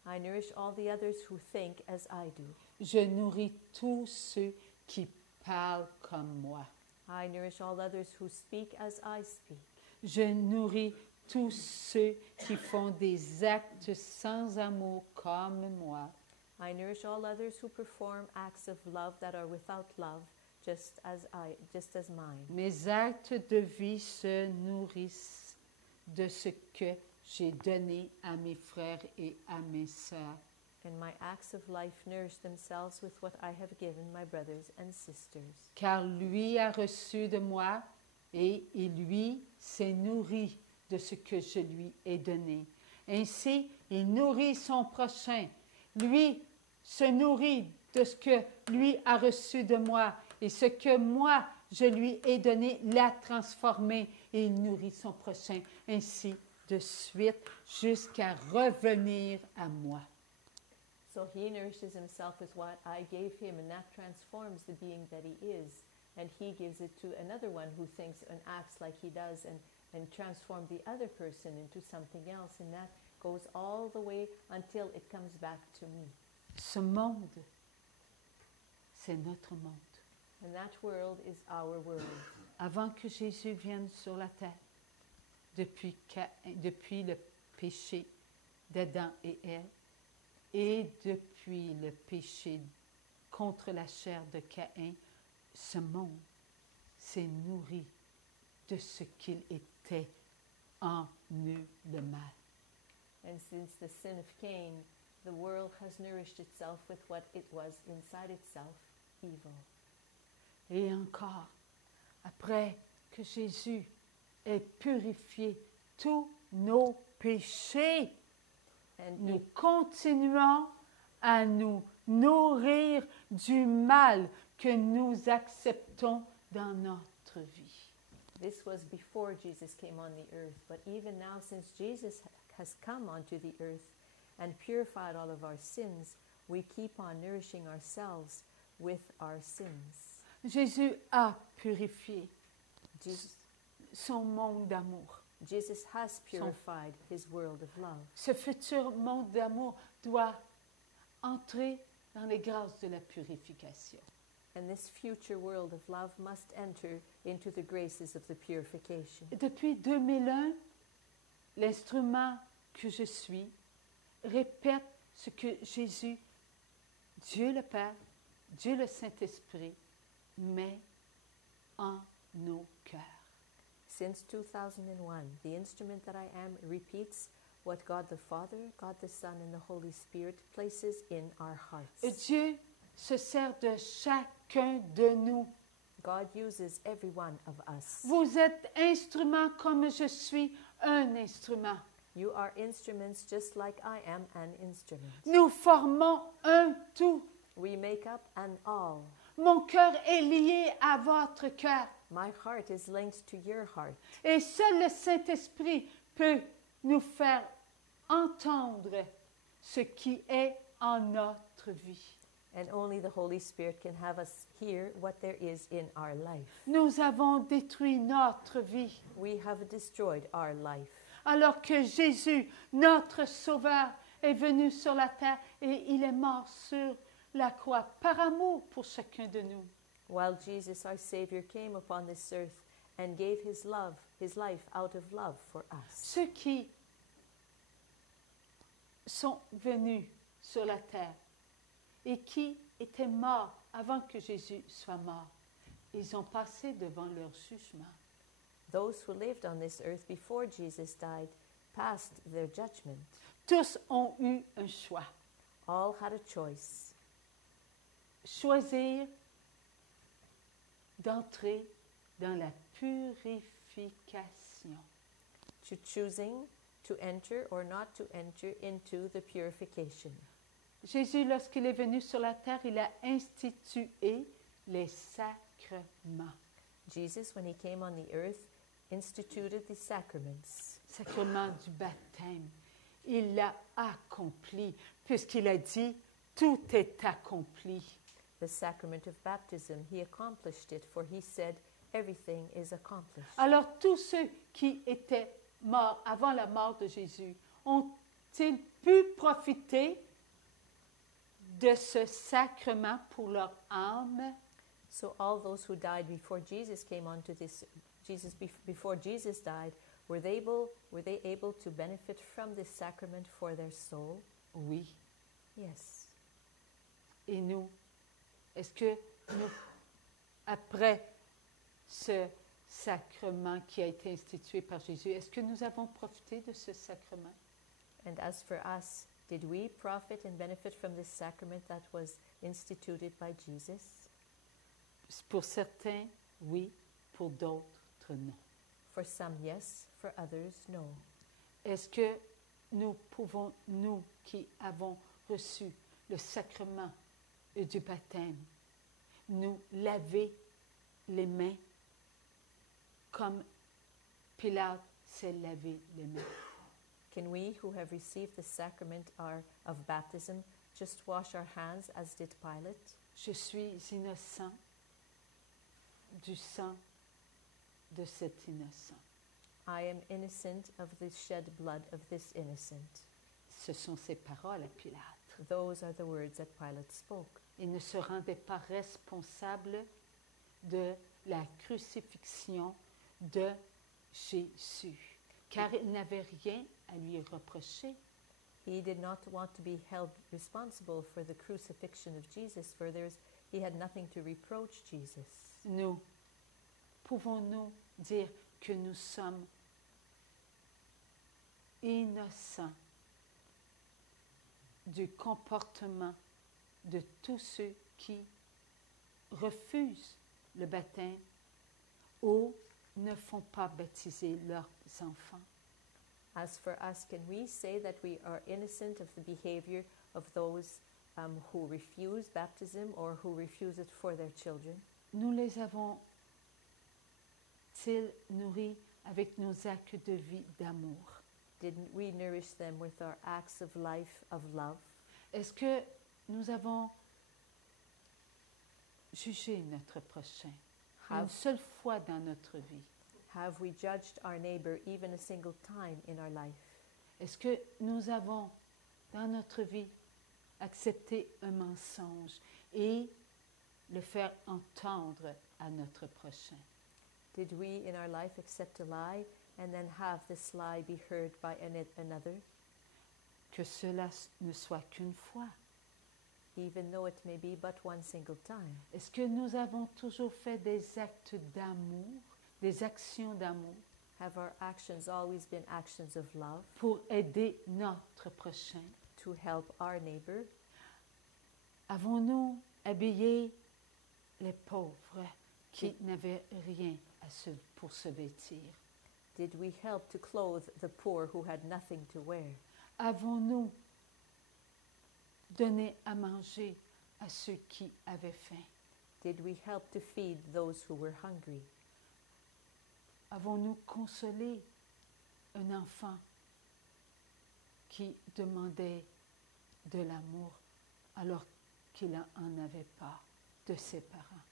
I nourish all the others who think as I do. Je nourris tous ceux qui parlent comme moi. I nourish all others who speak as I speak. Je nourris tous ceux qui font des actes sans amour comme moi. I nourish all others who perform acts of love that are without love, just as mine. Mes actes de vie se nourrissent de ce que j'ai donné à mes frères et à mes sœurs. And my acts of life nourish themselves with what I have given my brothers and sisters. Car lui a reçu de moi et lui s'est nourri de ce que je lui ai donné. Ainsi, il nourrit son prochain. Lui se nourrit de ce que lui a reçu de moi. Et ce que moi je lui ai donné la transformer et il nourrit son prochain ainsi de suite jusqu'à revenir à moi. So he nourishes himself with what I gave him, and that transforms the being that he is. And he gives it to another one who thinks and acts like he does, and transform the other person into something else. And that goes all the way until it comes back to me. Ce monde, c'est notre monde. And that world is our world. Avant que Jésus vienne sur la terre, depuis le péché d'Adam et Ève, et depuis le péché contre la chair de Caïn, ce monde s'est nourri de ce qu'il était en eux, le mal. And since the sin of Cain, the world has nourished itself with what it was inside itself, evil. Et encore, après que Jésus ait purifié tous nos péchés, nous continuons à nous nourrir du mal que nous acceptons dans notre vie. This was before Jesus came on the earth, but even now, since Jesus has come onto the earth and purified all of our sins, we keep on nourishing ourselves with our sins. Jésus a purifié Jesus, son monde d'amour. Jesus has purified his world of love. Ce futur monde d'amour doit entrer dans les grâces de la purification. And this future world of love must enter into the graces of the purification. Depuis 2001, l'instrument que je suis répète ce que Jésus, Dieu le Père, Dieu le Saint-Esprit, met en nos cœurs. Since 2001, the instrument that I am repeats what God the Father, God the Son, and the Holy Spirit places in our hearts. Et Dieu se sert de chacun de nous. God uses every one of us. Vous êtes instruments comme je suis un instrument. You are instruments just like I am an instrument. Nous formons un tout. We make up an all. Mon cœur est lié à votre cœur. My heart is linked to your heart. Et seul le Saint-Esprit peut nous faire entendre ce qui est en notre vie. And only the Holy Spirit can have us hear what there is in our life. Nous avons détruit notre vie. We have destroyed our life. Alors que Jésus, notre Sauveur, est venu sur la terre et il est mort sur la croix par amour pour chacun de nous. While Jesus, our Savior, came upon this earth and gave his life out of love for us. Ceux qui sont venus sur la terre et qui étaient morts avant que Jésus soit mort, ils ont passé devant leur jugement. Those who lived on this earth before Jesus died passed their judgment. Tous ont eu un choix. All had a choice. Choisir d'entrer dans la purification. To choosing to enter or not to enter into the purification. Jésus, lorsqu'il est venu sur la terre, il a institué les sacrements. Jesus, when he came on the earth, instituted the sacraments. Sacrement du baptême. Il l'a accompli, puisqu'il a dit, tout est accompli. The sacrament of baptism, he accomplished it, for he said, everything is accomplished. Alors tous ceux qui étaient morts avant la mort de Jésus, ont-ils pu profiter de ce sacrement pour leur âme? So all those who died before Jesus came onto this, before Jesus died, were they able to benefit from this sacrament for their soul? Oui. Yes. Et nous, est-ce que nous, après ce sacrement qui a été institué par Jésus, est-ce que nous avons profité de ce sacrement? And as for us, did we profit and benefit from this sacrament that was instituted by Jesus? Pour certains, oui. Pour d'autres, non. For some, yes. For others, no. Est-ce que nous pouvons, nous qui avons reçu le sacrement du baptême, nous laver les mains comme Pilate s'est lavé les mains? Can we, who have received the sacrament of baptism, just wash our hands as did Pilate? Je suis innocent du sang de cet innocent. I am innocent of the shed blood of this innocent. Ce sont ces paroles à Pilate. Those are the words that Pilate spoke. Il ne se rendait pas responsable de la crucifixion de Jésus, car il n'avait rien à lui reprocher. He did not want to be held responsible for the crucifixion of Jesus, for he had nothing to reproach Jesus. Nous, pouvons-nous dire que nous sommes innocents du comportement de tous ceux qui refusent le baptême ou ne font pas baptiser leurs enfants? As for us, can we say that we are innocent of the behavior of those who refuse baptism or who refuse it for their children? Nous les avons-ils nourris avec nos actes de vie d'amour? Didn't we nourish them with our acts of life, of love? Est-ce que nous avons jugé notre prochain une seule fois dans notre vie? Have we judged our neighbor even a single time in our life? Est-ce que nous avons, dans notre vie, accepté un mensonge et le faire entendre à notre prochain? Did we in our life accept a lie and then have this lie be heard by another? Que cela ne soit qu'une fois. Even though it may be but one single time. Est-ce que nous avons toujours fait des actes d'amour, des actions d'amour? Have our actions always been actions of love? Pour aider notre prochain? To help our neighbor? Avons-nous habillé les pauvres qui n'avaient rien pour se vêtir? Did we help to clothe the poor who had nothing to wear? Avons-nous donné à manger à ceux qui avaient faim? Did we help to feed those who were hungry? Avons-nous consolé un enfant qui demandait de l'amour alors qu'il n'en avait pas de ses parents?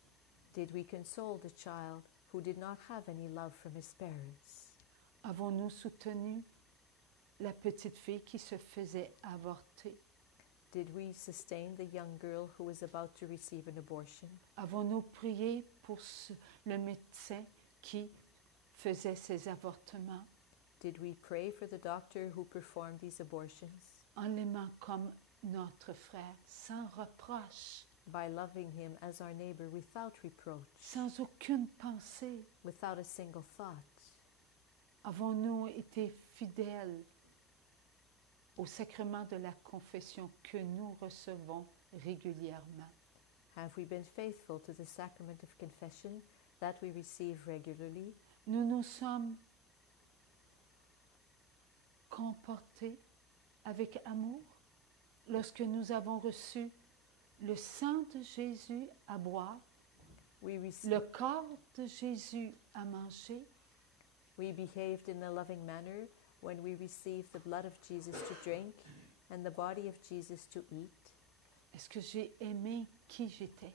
Did we console the child who did not have any love from his parents? Avons-nous soutenu la petite fille qui se faisait avorter? Did we sustain the young girl who was about to receive an abortion? Avons-nous prié pour le médecin qui faisait ces avortements? Did we pray for the doctor who performed these abortions? En l'aimant comme notre frère, sans reproche, by loving him as our neighbor without reproach, sans aucune pensée. without a single thought? Avons-nous été fidèles au sacrement de la confession que nous recevons régulièrement? Have we been faithful to the sacrament of confession that we receive regularly? Nous nous sommes comportés avec amour lorsque nous avons reçu le sang de Jésus à boire, le corps de Jésus à manger. We behaved in a loving manner when we received the blood of Jesus to drink and the body of Jesus to eat. Est-ce que j'ai aimé qui j'étais?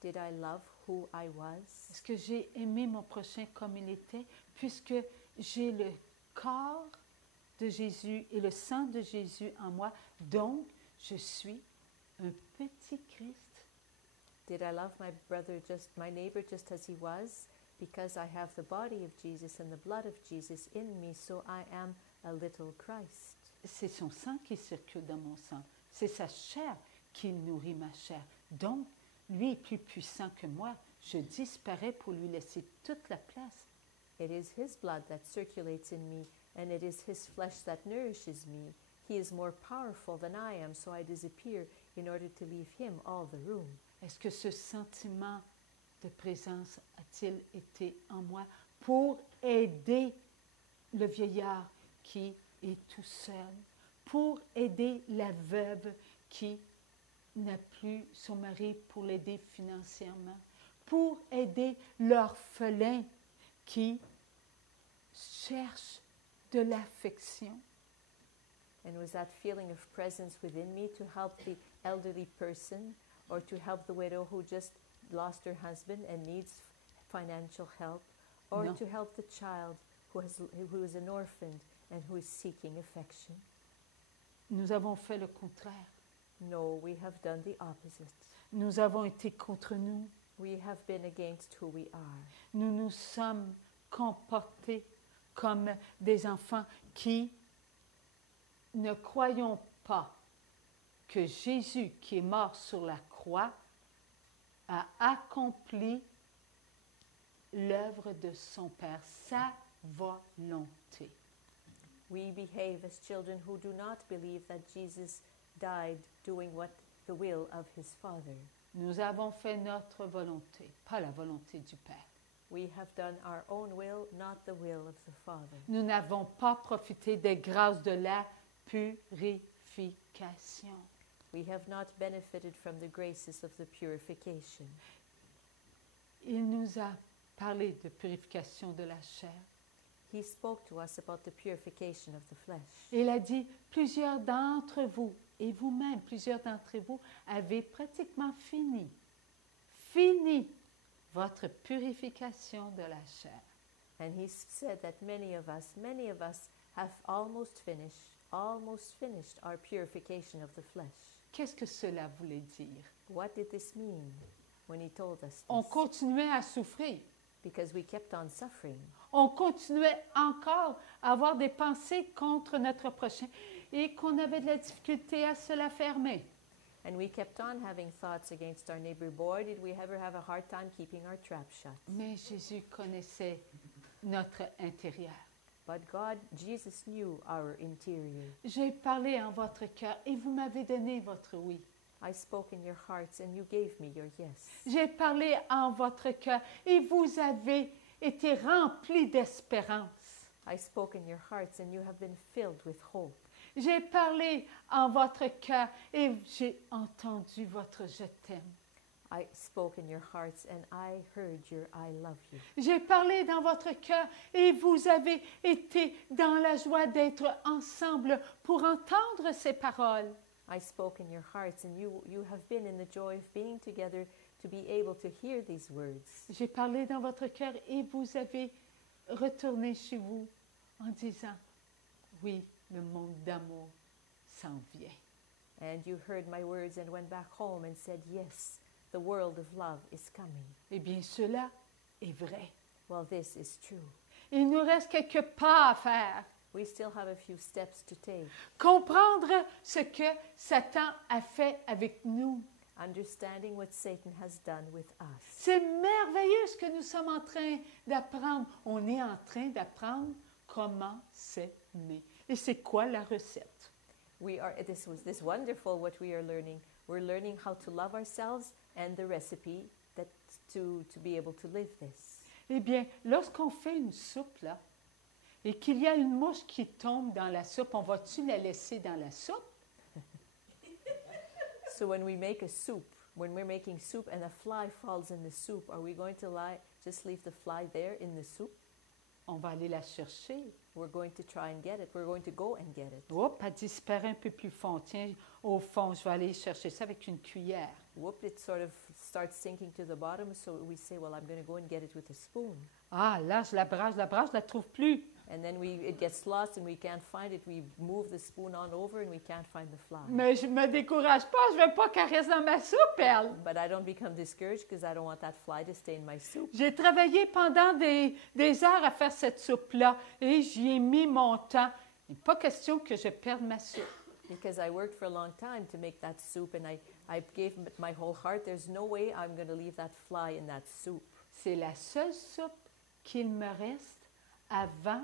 Did I love who I was? Est-ce que j'ai aimé mon prochain comme il était, puisque j'ai le corps de Jésus et le sang de Jésus en moi, donc je suis un petit Christ? Did I love my neighbor just as he was, because I have the body of Jesus and the blood of Jesus in me, so I am a little Christ? C'est son sang qui circule dans mon sang. C'est sa chair qui nourrit ma chair. Donc, lui est plus puissant que moi. Je disparais pour lui laisser toute la place. It is his blood that circulates in me, and it is his flesh that nourishes me. He is more powerful than I am, so I disappear in order to leave him all the room. Est-ce que ce sentiment de présence a-t-il été en moi pour aider le vieillard qui est tout seul, pour aider la veuve qui n'a plus son mari pour l'aider financièrement, pour aider l'orphelin qui cherche de l'affection. And it was that feeling of presence within me to help the elderly person or to help the widow who just lost her husband and needs financial help, or No. to help the child who is an orphan and who is seeking affection. Nous avons fait le contraire. No, we have done the opposite. Nous avons été contre nous. We have been against who we are. Nous nous sommes comportés comme des enfants qui ne croyons pas que Jésus, qui est mort sur la croix, a accompli l'œuvre de son Père, sa volonté. We behave as children who do not believe that Jesus died doing what the will of his Father. Nous avons fait notre volonté, pas la volonté du Père. We have done our own will, not the will of the Father. Nous n'avons pas profité des grâces de la purification. We have not benefited from the graces of the purification. Il nous a parlé de purification de la chair. He spoke to us about the purification of the flesh. Il a dit, plusieurs d'entre vous, et vous-même, plusieurs d'entre vous, avez pratiquement fini votre purification de la chair. And he said that many of us have almost finished our purification of the flesh. Qu'est-ce que cela voulait dire? What did this mean when he told us On this? continuait à souffrir. Because we kept on suffering. On continuait encore à avoir des pensées contre notre prochain et qu'on avait de la difficulté à se la fermer. And we kept on having thoughts against our neighbor. Boy, did we ever have a hard time keeping our trap shut. Mais Jésus connaissait notre intérieur. But Jesus knew our interior. J'ai parlé en votre cœur et vous m'avez donné votre oui. I spoke in your hearts and you gave me your yes. J'ai parlé en votre cœur et vous avez été remplis d'espérance. I spoke in your hearts and you have been filled with hope. J'ai parlé en votre cœur et j'ai entendu votre je t'aime. I spoke in your hearts and I heard your I love you. J'ai parlé dans votre cœur et vous avez été dans la joie d'être ensemble pour entendre ces paroles. I spoke in your hearts and you have been in the joy of being together to be able to hear these words. J'ai parlé dans votre cœur et vous avez retourné chez vous en disant, oui, le monde d'amour s'en vient. And you heard my words and went back home and said, yes, the world of love is coming. Eh bien, cela est vrai. Well, this is true. Il nous reste quelques pas à faire. We still have a few steps to take. Comprendre ce que Satan a fait avec nous. Understanding what Satan has done with us. C'est merveilleux ce que nous sommes en train d'apprendre. On est en train d'apprendre comment s'aimer. Et c'est quoi la recette? This wonderful what we are learning. We're learning how to love ourselves and the recipe to be able to live this. Eh bien, lorsqu'on fait une soupe, là, et qu'il y a une mouche qui tombe dans la soupe, on va-tu la laisser dans la soupe? So when we make a soup, when we're making soup and a fly falls in the soup, are we going to just leave the fly there in the soup? On va aller la chercher. We're going to try and get it. We're going to go and get it. Oups, elle disparaît un peu plus fond. Tiens, au fond, je vais aller chercher ça avec une cuillère. Whoop, it sort of starts sinking to the bottom, so we say, well, I'm going to go and get it with a spoon. Ah, là, je la la trouve plus. And then it gets lost and we can't find it. We move the spoon on over and we can't find the fly. Mais je me décourage pas, je veux pas qu'elle reste dans ma soupe, elle. But I don't become discouraged because I don't want that fly to stay in my soup. J'ai travaillé pendant des heures à faire cette soupe-là et j'y ai mis mon temps. Il n'est pas question que je perde ma soupe. Because I worked for a long time to make that soup and I gave it my whole heart. There's no way I'm going to leave that fly in that soup. C'est la seule soupe qu'il me reste avant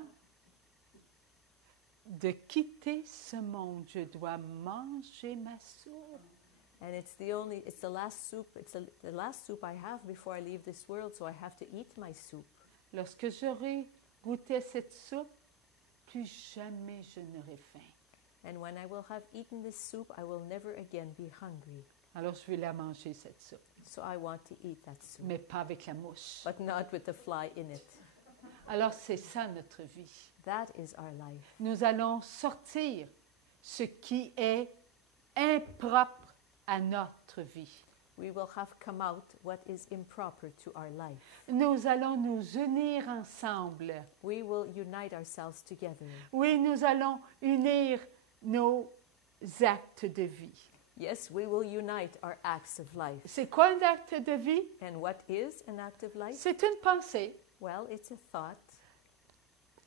de quitter ce monde. Je dois manger ma soupe. And it's the last soup. The last soup I have before I leave this world, so I have to eat my soup. Lorsque j'aurai goûté cette soupe, plus jamais je n'aurai faim. And when I will have eaten this soup, I will never again be hungry. Alors je vais la manger, cette soupe. So I want to eat that soup, mais pas avec la mouche. but not with the fly in it. Alors c'est ça notre vie. That is our life. Nous allons sortir ce qui est impropre à notre vie. We will have come out what is improper to our life. Nous allons nous unir ensemble. We will unite ourselves together. Oui, nous allons unir nos actes de vie. Yes, we will unite our acts of life. C'est quoi un acte de vie? And what is an act of life? C'est une pensée Well, it's a thought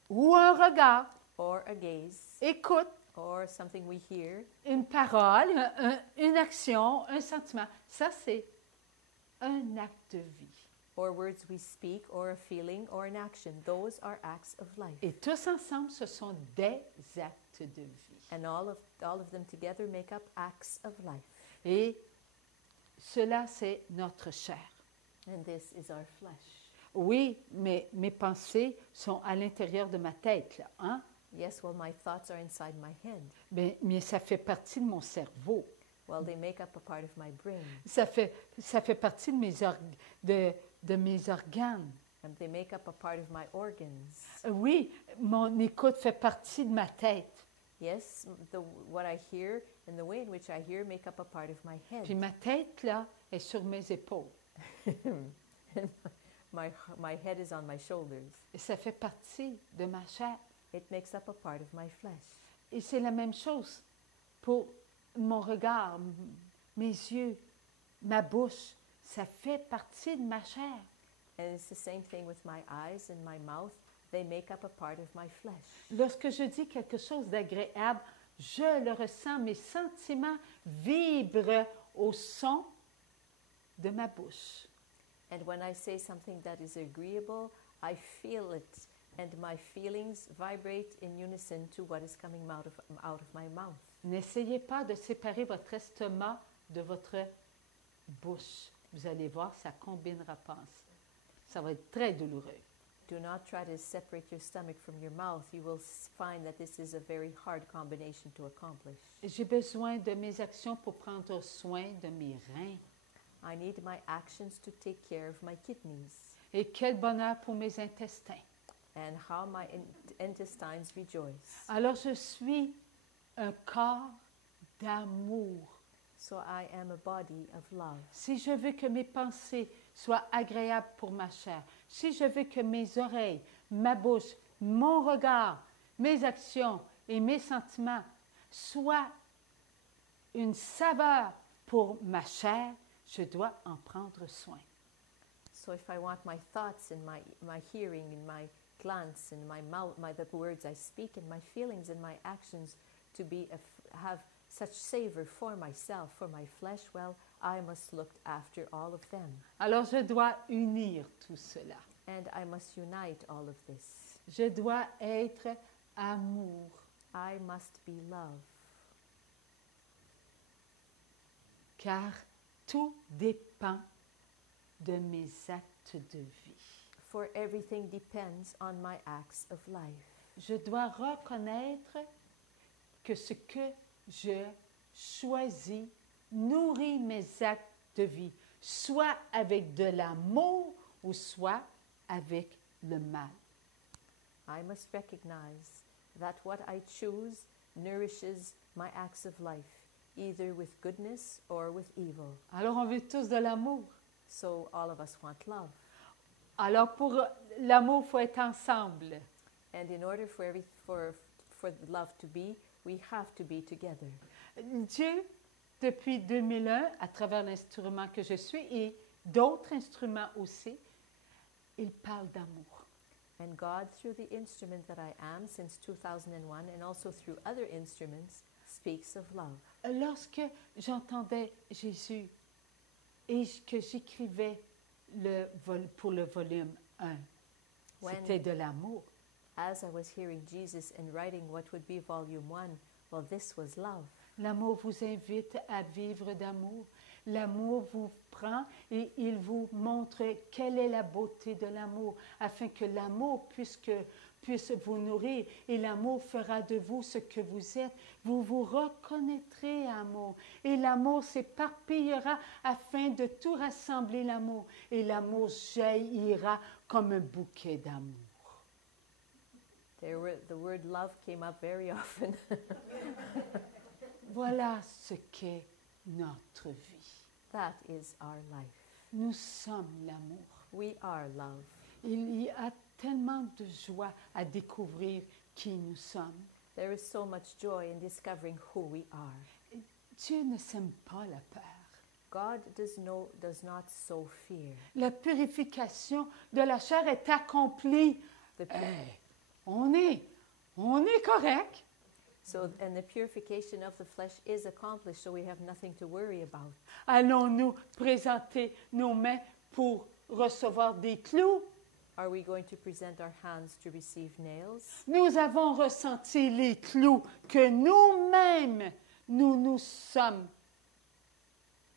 ou un regard, or a gaze écoute, or something we hear, une parole, une action, un sentiment. Ça, c'est un acte de vie. or words we speak, or a feeling, or an action. Those are acts of life. Et tous ensemble, ce sont des actes de vie. And all of them together make up acts of life. Et cela, c'est notre chair. And this is our flesh. Oui, mais mes pensées sont à l'intérieur de ma tête, là, hein? Yes, well, my thoughts are inside my head. Mais ça fait partie de mon cerveau. Well, they make up a part of my brain. Ça fait partie de mes organes. And they make up a part of my organs. Oui, mon écoute fait partie de ma tête. Yes, what I hear and the way in which I hear make up a part of my Puis head. ma tête, là, est sur mes épaules. My head is on my shoulders. Et ça fait partie de ma chair. It makes up a part of my flesh. Et c'est la même chose pour mon regard, mes yeux, ma bouche. Ça fait partie de ma chair. And it's the same thing with my eyes and my mouth. They make up a part of my flesh. Lorsque je dis quelque chose d'agréable, je le ressens, mes sentiments vibrent au son de ma bouche. And when I say something that is agreeable, I feel it. And my feelings vibrate in unison to what is coming out of my mouth. N'essayez pas de séparer votre estomac de votre bouche. Vous allez voir, ça ne combinera pas. Ça va être très douloureux. Do not try to separate your stomach from your mouth. You will find that this is a very hard combination to accomplish. J'ai besoin de mes actions pour prendre soin de mes reins. I need my actions to take care of my kidneys. Et quel bonheur pour mes intestins. And how my intestines rejoice. Alors je suis un corps d'amour. So I am a body of love. Si je veux que mes pensées soient agréables pour ma chair, si je veux que mes oreilles, ma bouche, mon regard, mes actions et mes sentiments soient une saveur pour ma chair, je dois en prendre soin. So if I want my thoughts and my hearing and my glance and my mouth, the words I speak and my feelings and my actions to have such savor for myself, for my flesh, well, I must look after all of them. Alors je dois unir tout cela. And I must unite all of this. Je dois être amour. I must be love. Car tout dépend de mes actes de vie. For everything depends on my acts of life. Je dois reconnaître que ce que je choisis nourrit mes actes de vie, soit avec de l'amour ou soit avec le mal. I must recognize that what I choose nourishes my acts of life, either with goodness or with evil. Alors on veut tous de l'amour. So all of us want love. Alors pour l'amour, il faut être ensemble. And in order for love to be, we have to be together. Dieu, depuis 2001, à travers l'instrument que je suis et d'autres instruments aussi, il parle d'amour. And God, through the instrument that I am since 2001 and also through other instruments, speaks of love. Lorsque j'entendais Jésus et que j'écrivais pour le volume 1, c'était de l'amour. As I was hearing Jesus and writing what would be volume 1, well, this was love. L'amour vous invite à vivre d'amour. l'amour vous prend et il vous montre quelle est la beauté de l'amour, afin que l'amour puisse vous nourrir et l'amour fera de vous ce que vous êtes. Vous vous reconnaîtrez, amour, et l'amour s'éparpillera afin de tout rassembler l'amour, et l'amour jaillira comme un bouquet d'amour. The word love came up very often. Voilà ce qu'est notre vie. That is our life. Nous sommes l'amour. We are love. Il y a tellement de joie à découvrir qui nous sommes. There is so much joy in discovering who we are. Dieu ne sème pas la peur. God does not sow fear. La purification de la chair est accomplie. Hey, on est correct. And the purification of the flesh is accomplished, so we have nothing to worry about. Allons-nous présenter nos mains pour recevoir des clous? Are we going to present our hands to receive nails? Nous avons ressenti les clous que nous-mêmes, nous sommes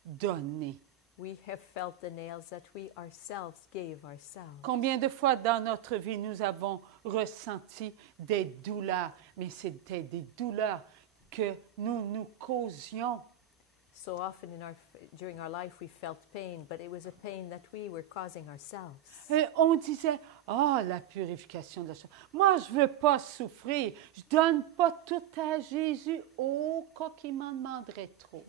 donnés. We have felt the nails that we ourselves gave ourselves. Combien de fois dans notre vie nous avons ressenti des douleurs, mais c'était des douleurs que nous causions. So often during our life we felt pain, but it was a pain that we were causing ourselves. Et on disait, la purification de la chair. Moi, je ne veux pas souffrir. Je ne donne pas tout à Jésus. Quoi qu'il m'en demanderait trop.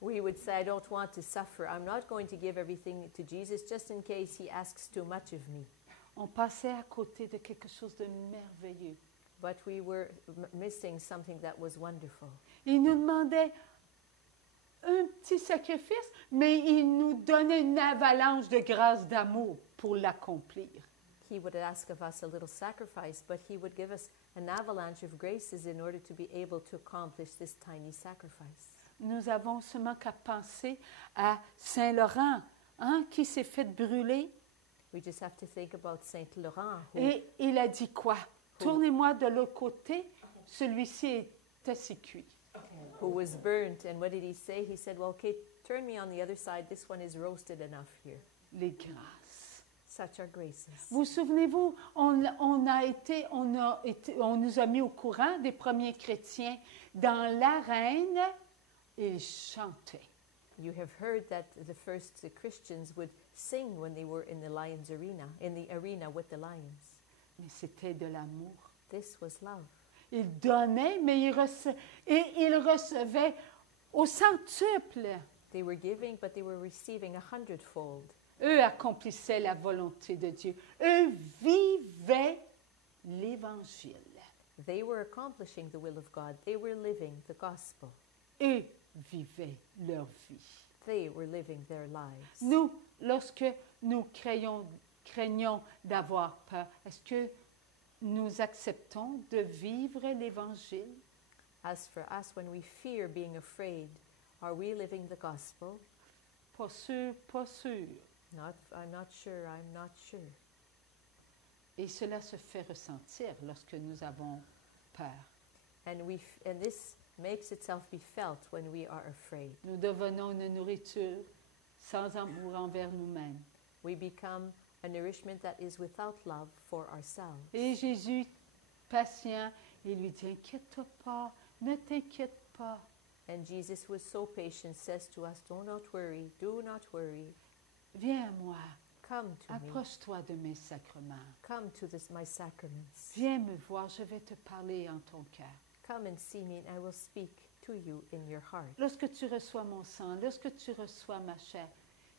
We would say, I don't want to suffer. I'm not going to give everything to Jesus just in case he asks too much of me. On passait à côté de quelque chose de merveilleux. But we were missing something that was wonderful. Il nous demandait un petit sacrifice, mais il nous donnait une avalanche de grâce d'amour pour l'accomplir. He would ask of us a little sacrifice, but he would give us an avalanche of graces in order to be able to accomplish this tiny sacrifice. Nous avons seulement qu'à penser à Saint-Laurent, qui s'est fait brûler. We just have to think about Saint Laurent. Et il a dit quoi? Tournez-moi de l'autre côté, celui-ci est assez cuit. Who was burnt, and what did he say? He said, well, okay, turn me on the other side. This one is roasted enough here. Les grâces. Such are graces. Vous souvenez-vous, on nous a mis au courant des premiers chrétiens dans l'arène. Ils chantaient. You have heard that the first Christians would sing when they were in the lion's arena, in the arena with the lions. Mais c'était de l'amour. This was love. Ils donnaient, mais ils recevaient au centuple. They were giving, but they were receiving 100-fold. Eux accomplissaient la volonté de Dieu. Eux vivaient l'Évangile. They were accomplishing the will of God. They were living the gospel. Eux vivaient leur vie. They were living their lives. Nous, lorsque nous craignons d'avoir peur, est-ce que nous acceptons de vivre l'Évangile? As for us, when we fear being afraid, are we living the gospel? Pas sûr, pas sûr. I'm not sure. Et cela se fait ressentir lorsque nous avons peur. And this makes itself be felt when we are afraid. Nous devenons une nourriture sans amour envers nous-mêmes. We become a nourishment that is without love for ourselves. Et Jésus, patient, il lui dit, inquiète-toi pas, ne t'inquiète pas. And Jesus was so patient, says to us, do not worry. Viens à moi, come to me. Approche-toi de mes sacrements. Come to my sacraments. Viens me voir, je vais te parler en ton cœur. Come and see me, and I will speak to you in your heart. Lorsque tu reçois mon sang, lorsque tu reçois ma chair,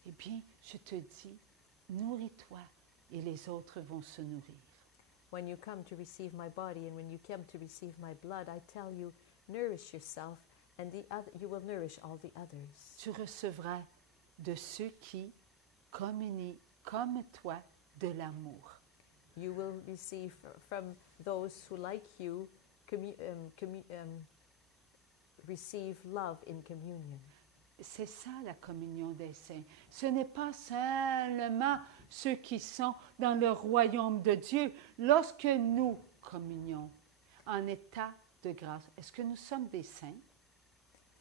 eh bien, je te dis, nourris-toi et les autres vont se nourrir. When you come to receive my body and when you come to receive my blood, I tell you, nourish yourself, and you will nourish all the others. Tu recevras de ceux qui communient comme toi de l'amour. You will receive from those who, like you, receive love in communion. C'est ça la communion des saints. Ce n'est pas seulement ceux qui sont dans le royaume de Dieu. Lorsque nous communions en état de grâce, est-ce que nous sommes des saints?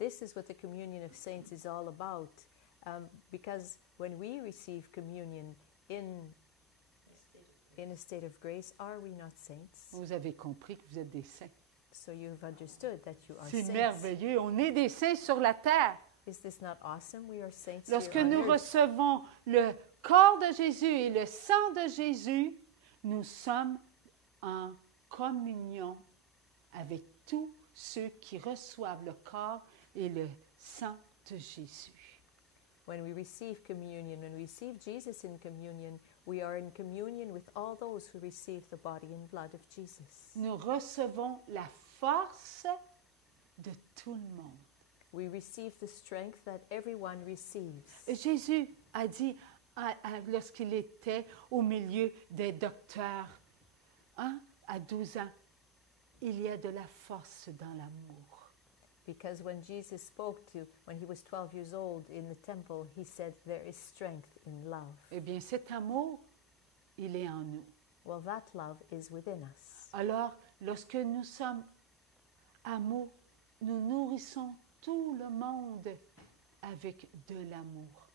This is what the communion of saints is all about. Because when we receive communion in a state of grace, are we not saints? Vous avez compris que vous êtes des saints. So you've understood that you are C'est saints. merveilleux. On est des saints sur la terre. Is this not awesome? We are saints Lorsque here on nous earth. recevons le corps de Jésus et le sang de Jésus, nous sommes en communion avec tous ceux qui reçoivent le corps et le sang de Jésus. When we receive communion, when we receive Jesus in communion, we are in communion with all those who receive the body and blood of Jesus. Nous recevons la force de tout le monde. We receive the strength that everyone receives. Et Jésus a dit, lorsqu'il était au milieu des docteurs, à 12 ans, il y a de la force dans l'amour. Because when Jesus spoke when he was 12 years old in the temple, he said, there is strength in love. Eh bien, cet amour, il est en nous. Well, that love is within us. Alors, lorsque nous sommes amour, nous nourrissons tout le monde avec de l'amour.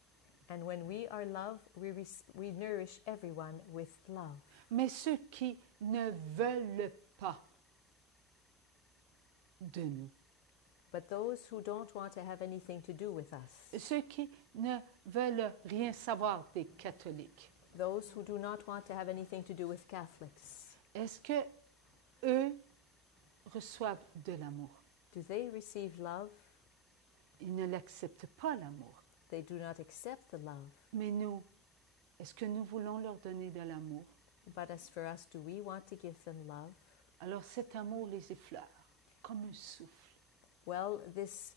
And when we are love, we nourish everyone with love. Mais ceux qui ne veulent pas de nous, But those who don't want to have anything to do with us, ceux qui ne veulent rien savoir des catholiques, those who do not want to have anything to do with Catholics, est-ce que eux reçoivent de l'amour? do they receive love? Ils ne l'acceptent pas, l'amour. They do not accept the love. Mais nous, est-ce que nous voulons leur donner de l'amour? But as for us, do we want to give them love? Alors cet amour les effleure comme un souffle. Well, this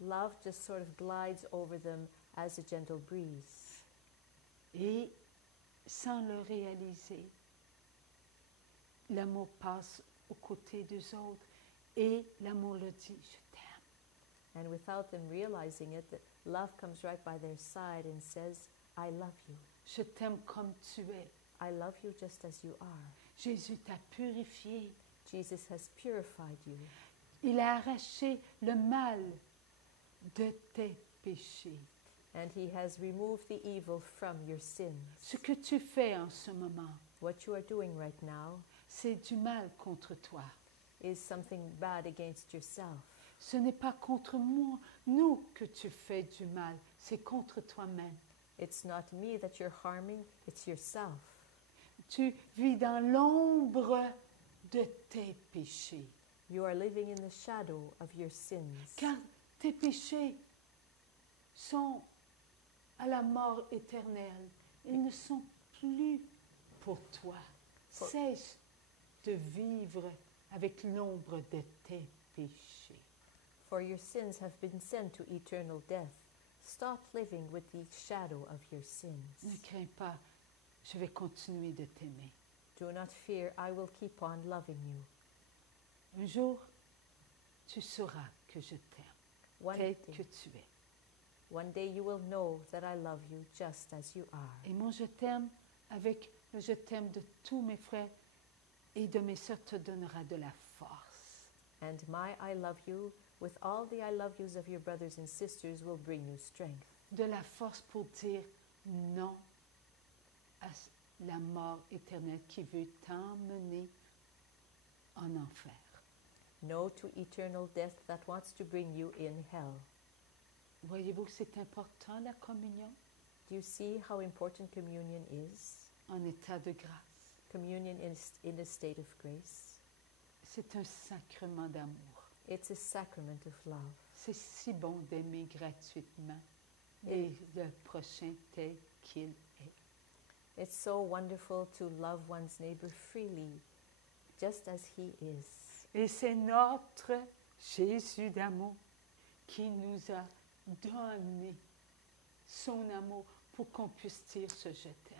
love just sort of glides over them as a gentle breeze. Et sans le réaliser, l'amour passe aux côtés des autres et l'amour leur dit, je t'aime. And without them realizing it, the love comes right by their side and says, I love you. Je t'aime comme tu es. I love you just as you are. Jésus t'a purifié. Jesus has purified you. Il a arraché le mal de tes péchés. And he has removed the evil from your sins. Ce que tu fais en ce moment, What you are doing right now c'est du mal contre toi. is something bad against yourself. Ce n'est pas contre moi, nous que tu fais du mal, c'est contre toi-même. It's not me that you're harming, it's yourself. Tu vis dans l'ombre de tes péchés. You are living in the shadow of your sins. Car tes péchés sont à la mort éternelle. Ils ne sont plus pour toi. Cesse de vivre avec l'ombre de tes péchés. For your sins have been sent to eternal death. Stop living with the shadow of your sins. Ne crains pas, je vais continuer de t'aimer. Do not fear, I will keep on loving you. Un jour, tu sauras que je t'aime, tel que tu es. One day you will know that I love you just as you are. Et mon je t'aime, avec le je t'aime de tous mes frères et de mes sœurs, te donnera de la force. And my I love you, with all the I love yous of your brothers and sisters, will bring you strength. De la force pour dire non à la mort éternelle qui veut t'emmener en enfer. No to eternal death that wants to bring you in hell. Voyez-vous que c'est important la communion Do you see how important communion is? en état de grâce? Communion in a state of grace. C'est un sacrement d'amour. It's a sacrament of love. C'est si bon d'aimer gratuitement et le prochain tel qu'il est. It's so wonderful to love one's neighbor freely, just as he is. Et c'est notre Jésus d'amour qui nous a donné son amour pour qu'on puisse dire ce je t'aime.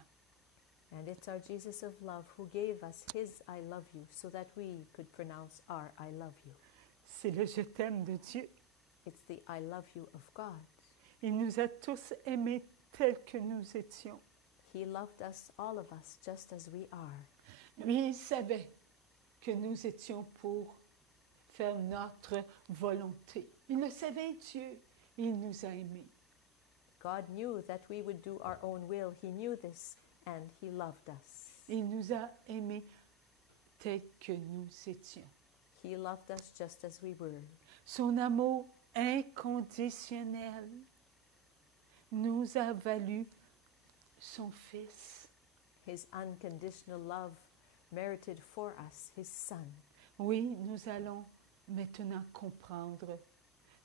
And it's our Jesus of love who gave us his I love you so that we could pronounce our I love you. C'est le je t'aime de Dieu. It's the I love you of God. Il nous a tous aimés tels que nous étions. He loved us, all of us, just as we are. Lui, il savait que nous étions pour faire notre volonté. Il le savait, Dieu. Il nous a aimés. God knew that we would do our own will. He knew this and He loved us. Il nous a aimés tels que nous étions. He loved us just as we were. Son amour inconditionnel nous a valu son Fils. His unconditional love merited for us His Son. Oui, nous allons maintenant comprendre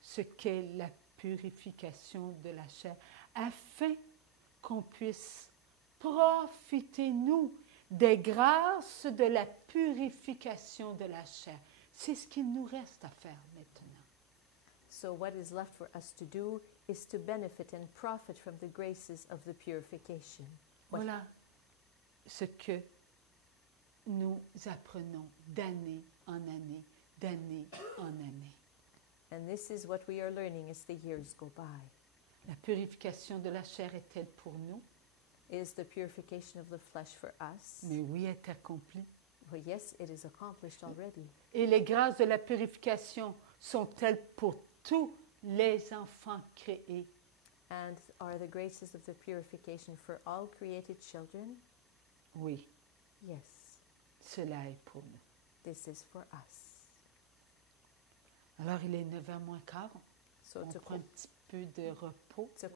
ce qu'est la purification de la chair, afin qu'on puisse profiter, nous, des grâces de la purification de la chair. C'est ce qu'il nous reste à faire maintenant. So what is left for us to do is to benefit and profit from the graces of the purification. Voilà ce que nous apprenons d'année en année, d'année en année. And this is what we are learning as the years go by. La purification de la chair est-elle pour nous? Is the purification of the flesh for us? Mais oui, est accomplie. Well, yes, it is accomplished already. Et les grâces de la purification sont-elles pour tous les enfants créés? And are the graces of the purification for all created children? Oui, Yes, cela est pour nous. this is for us. Alors, il est 9h moins quart. So On to, prend un petit peu de repos. to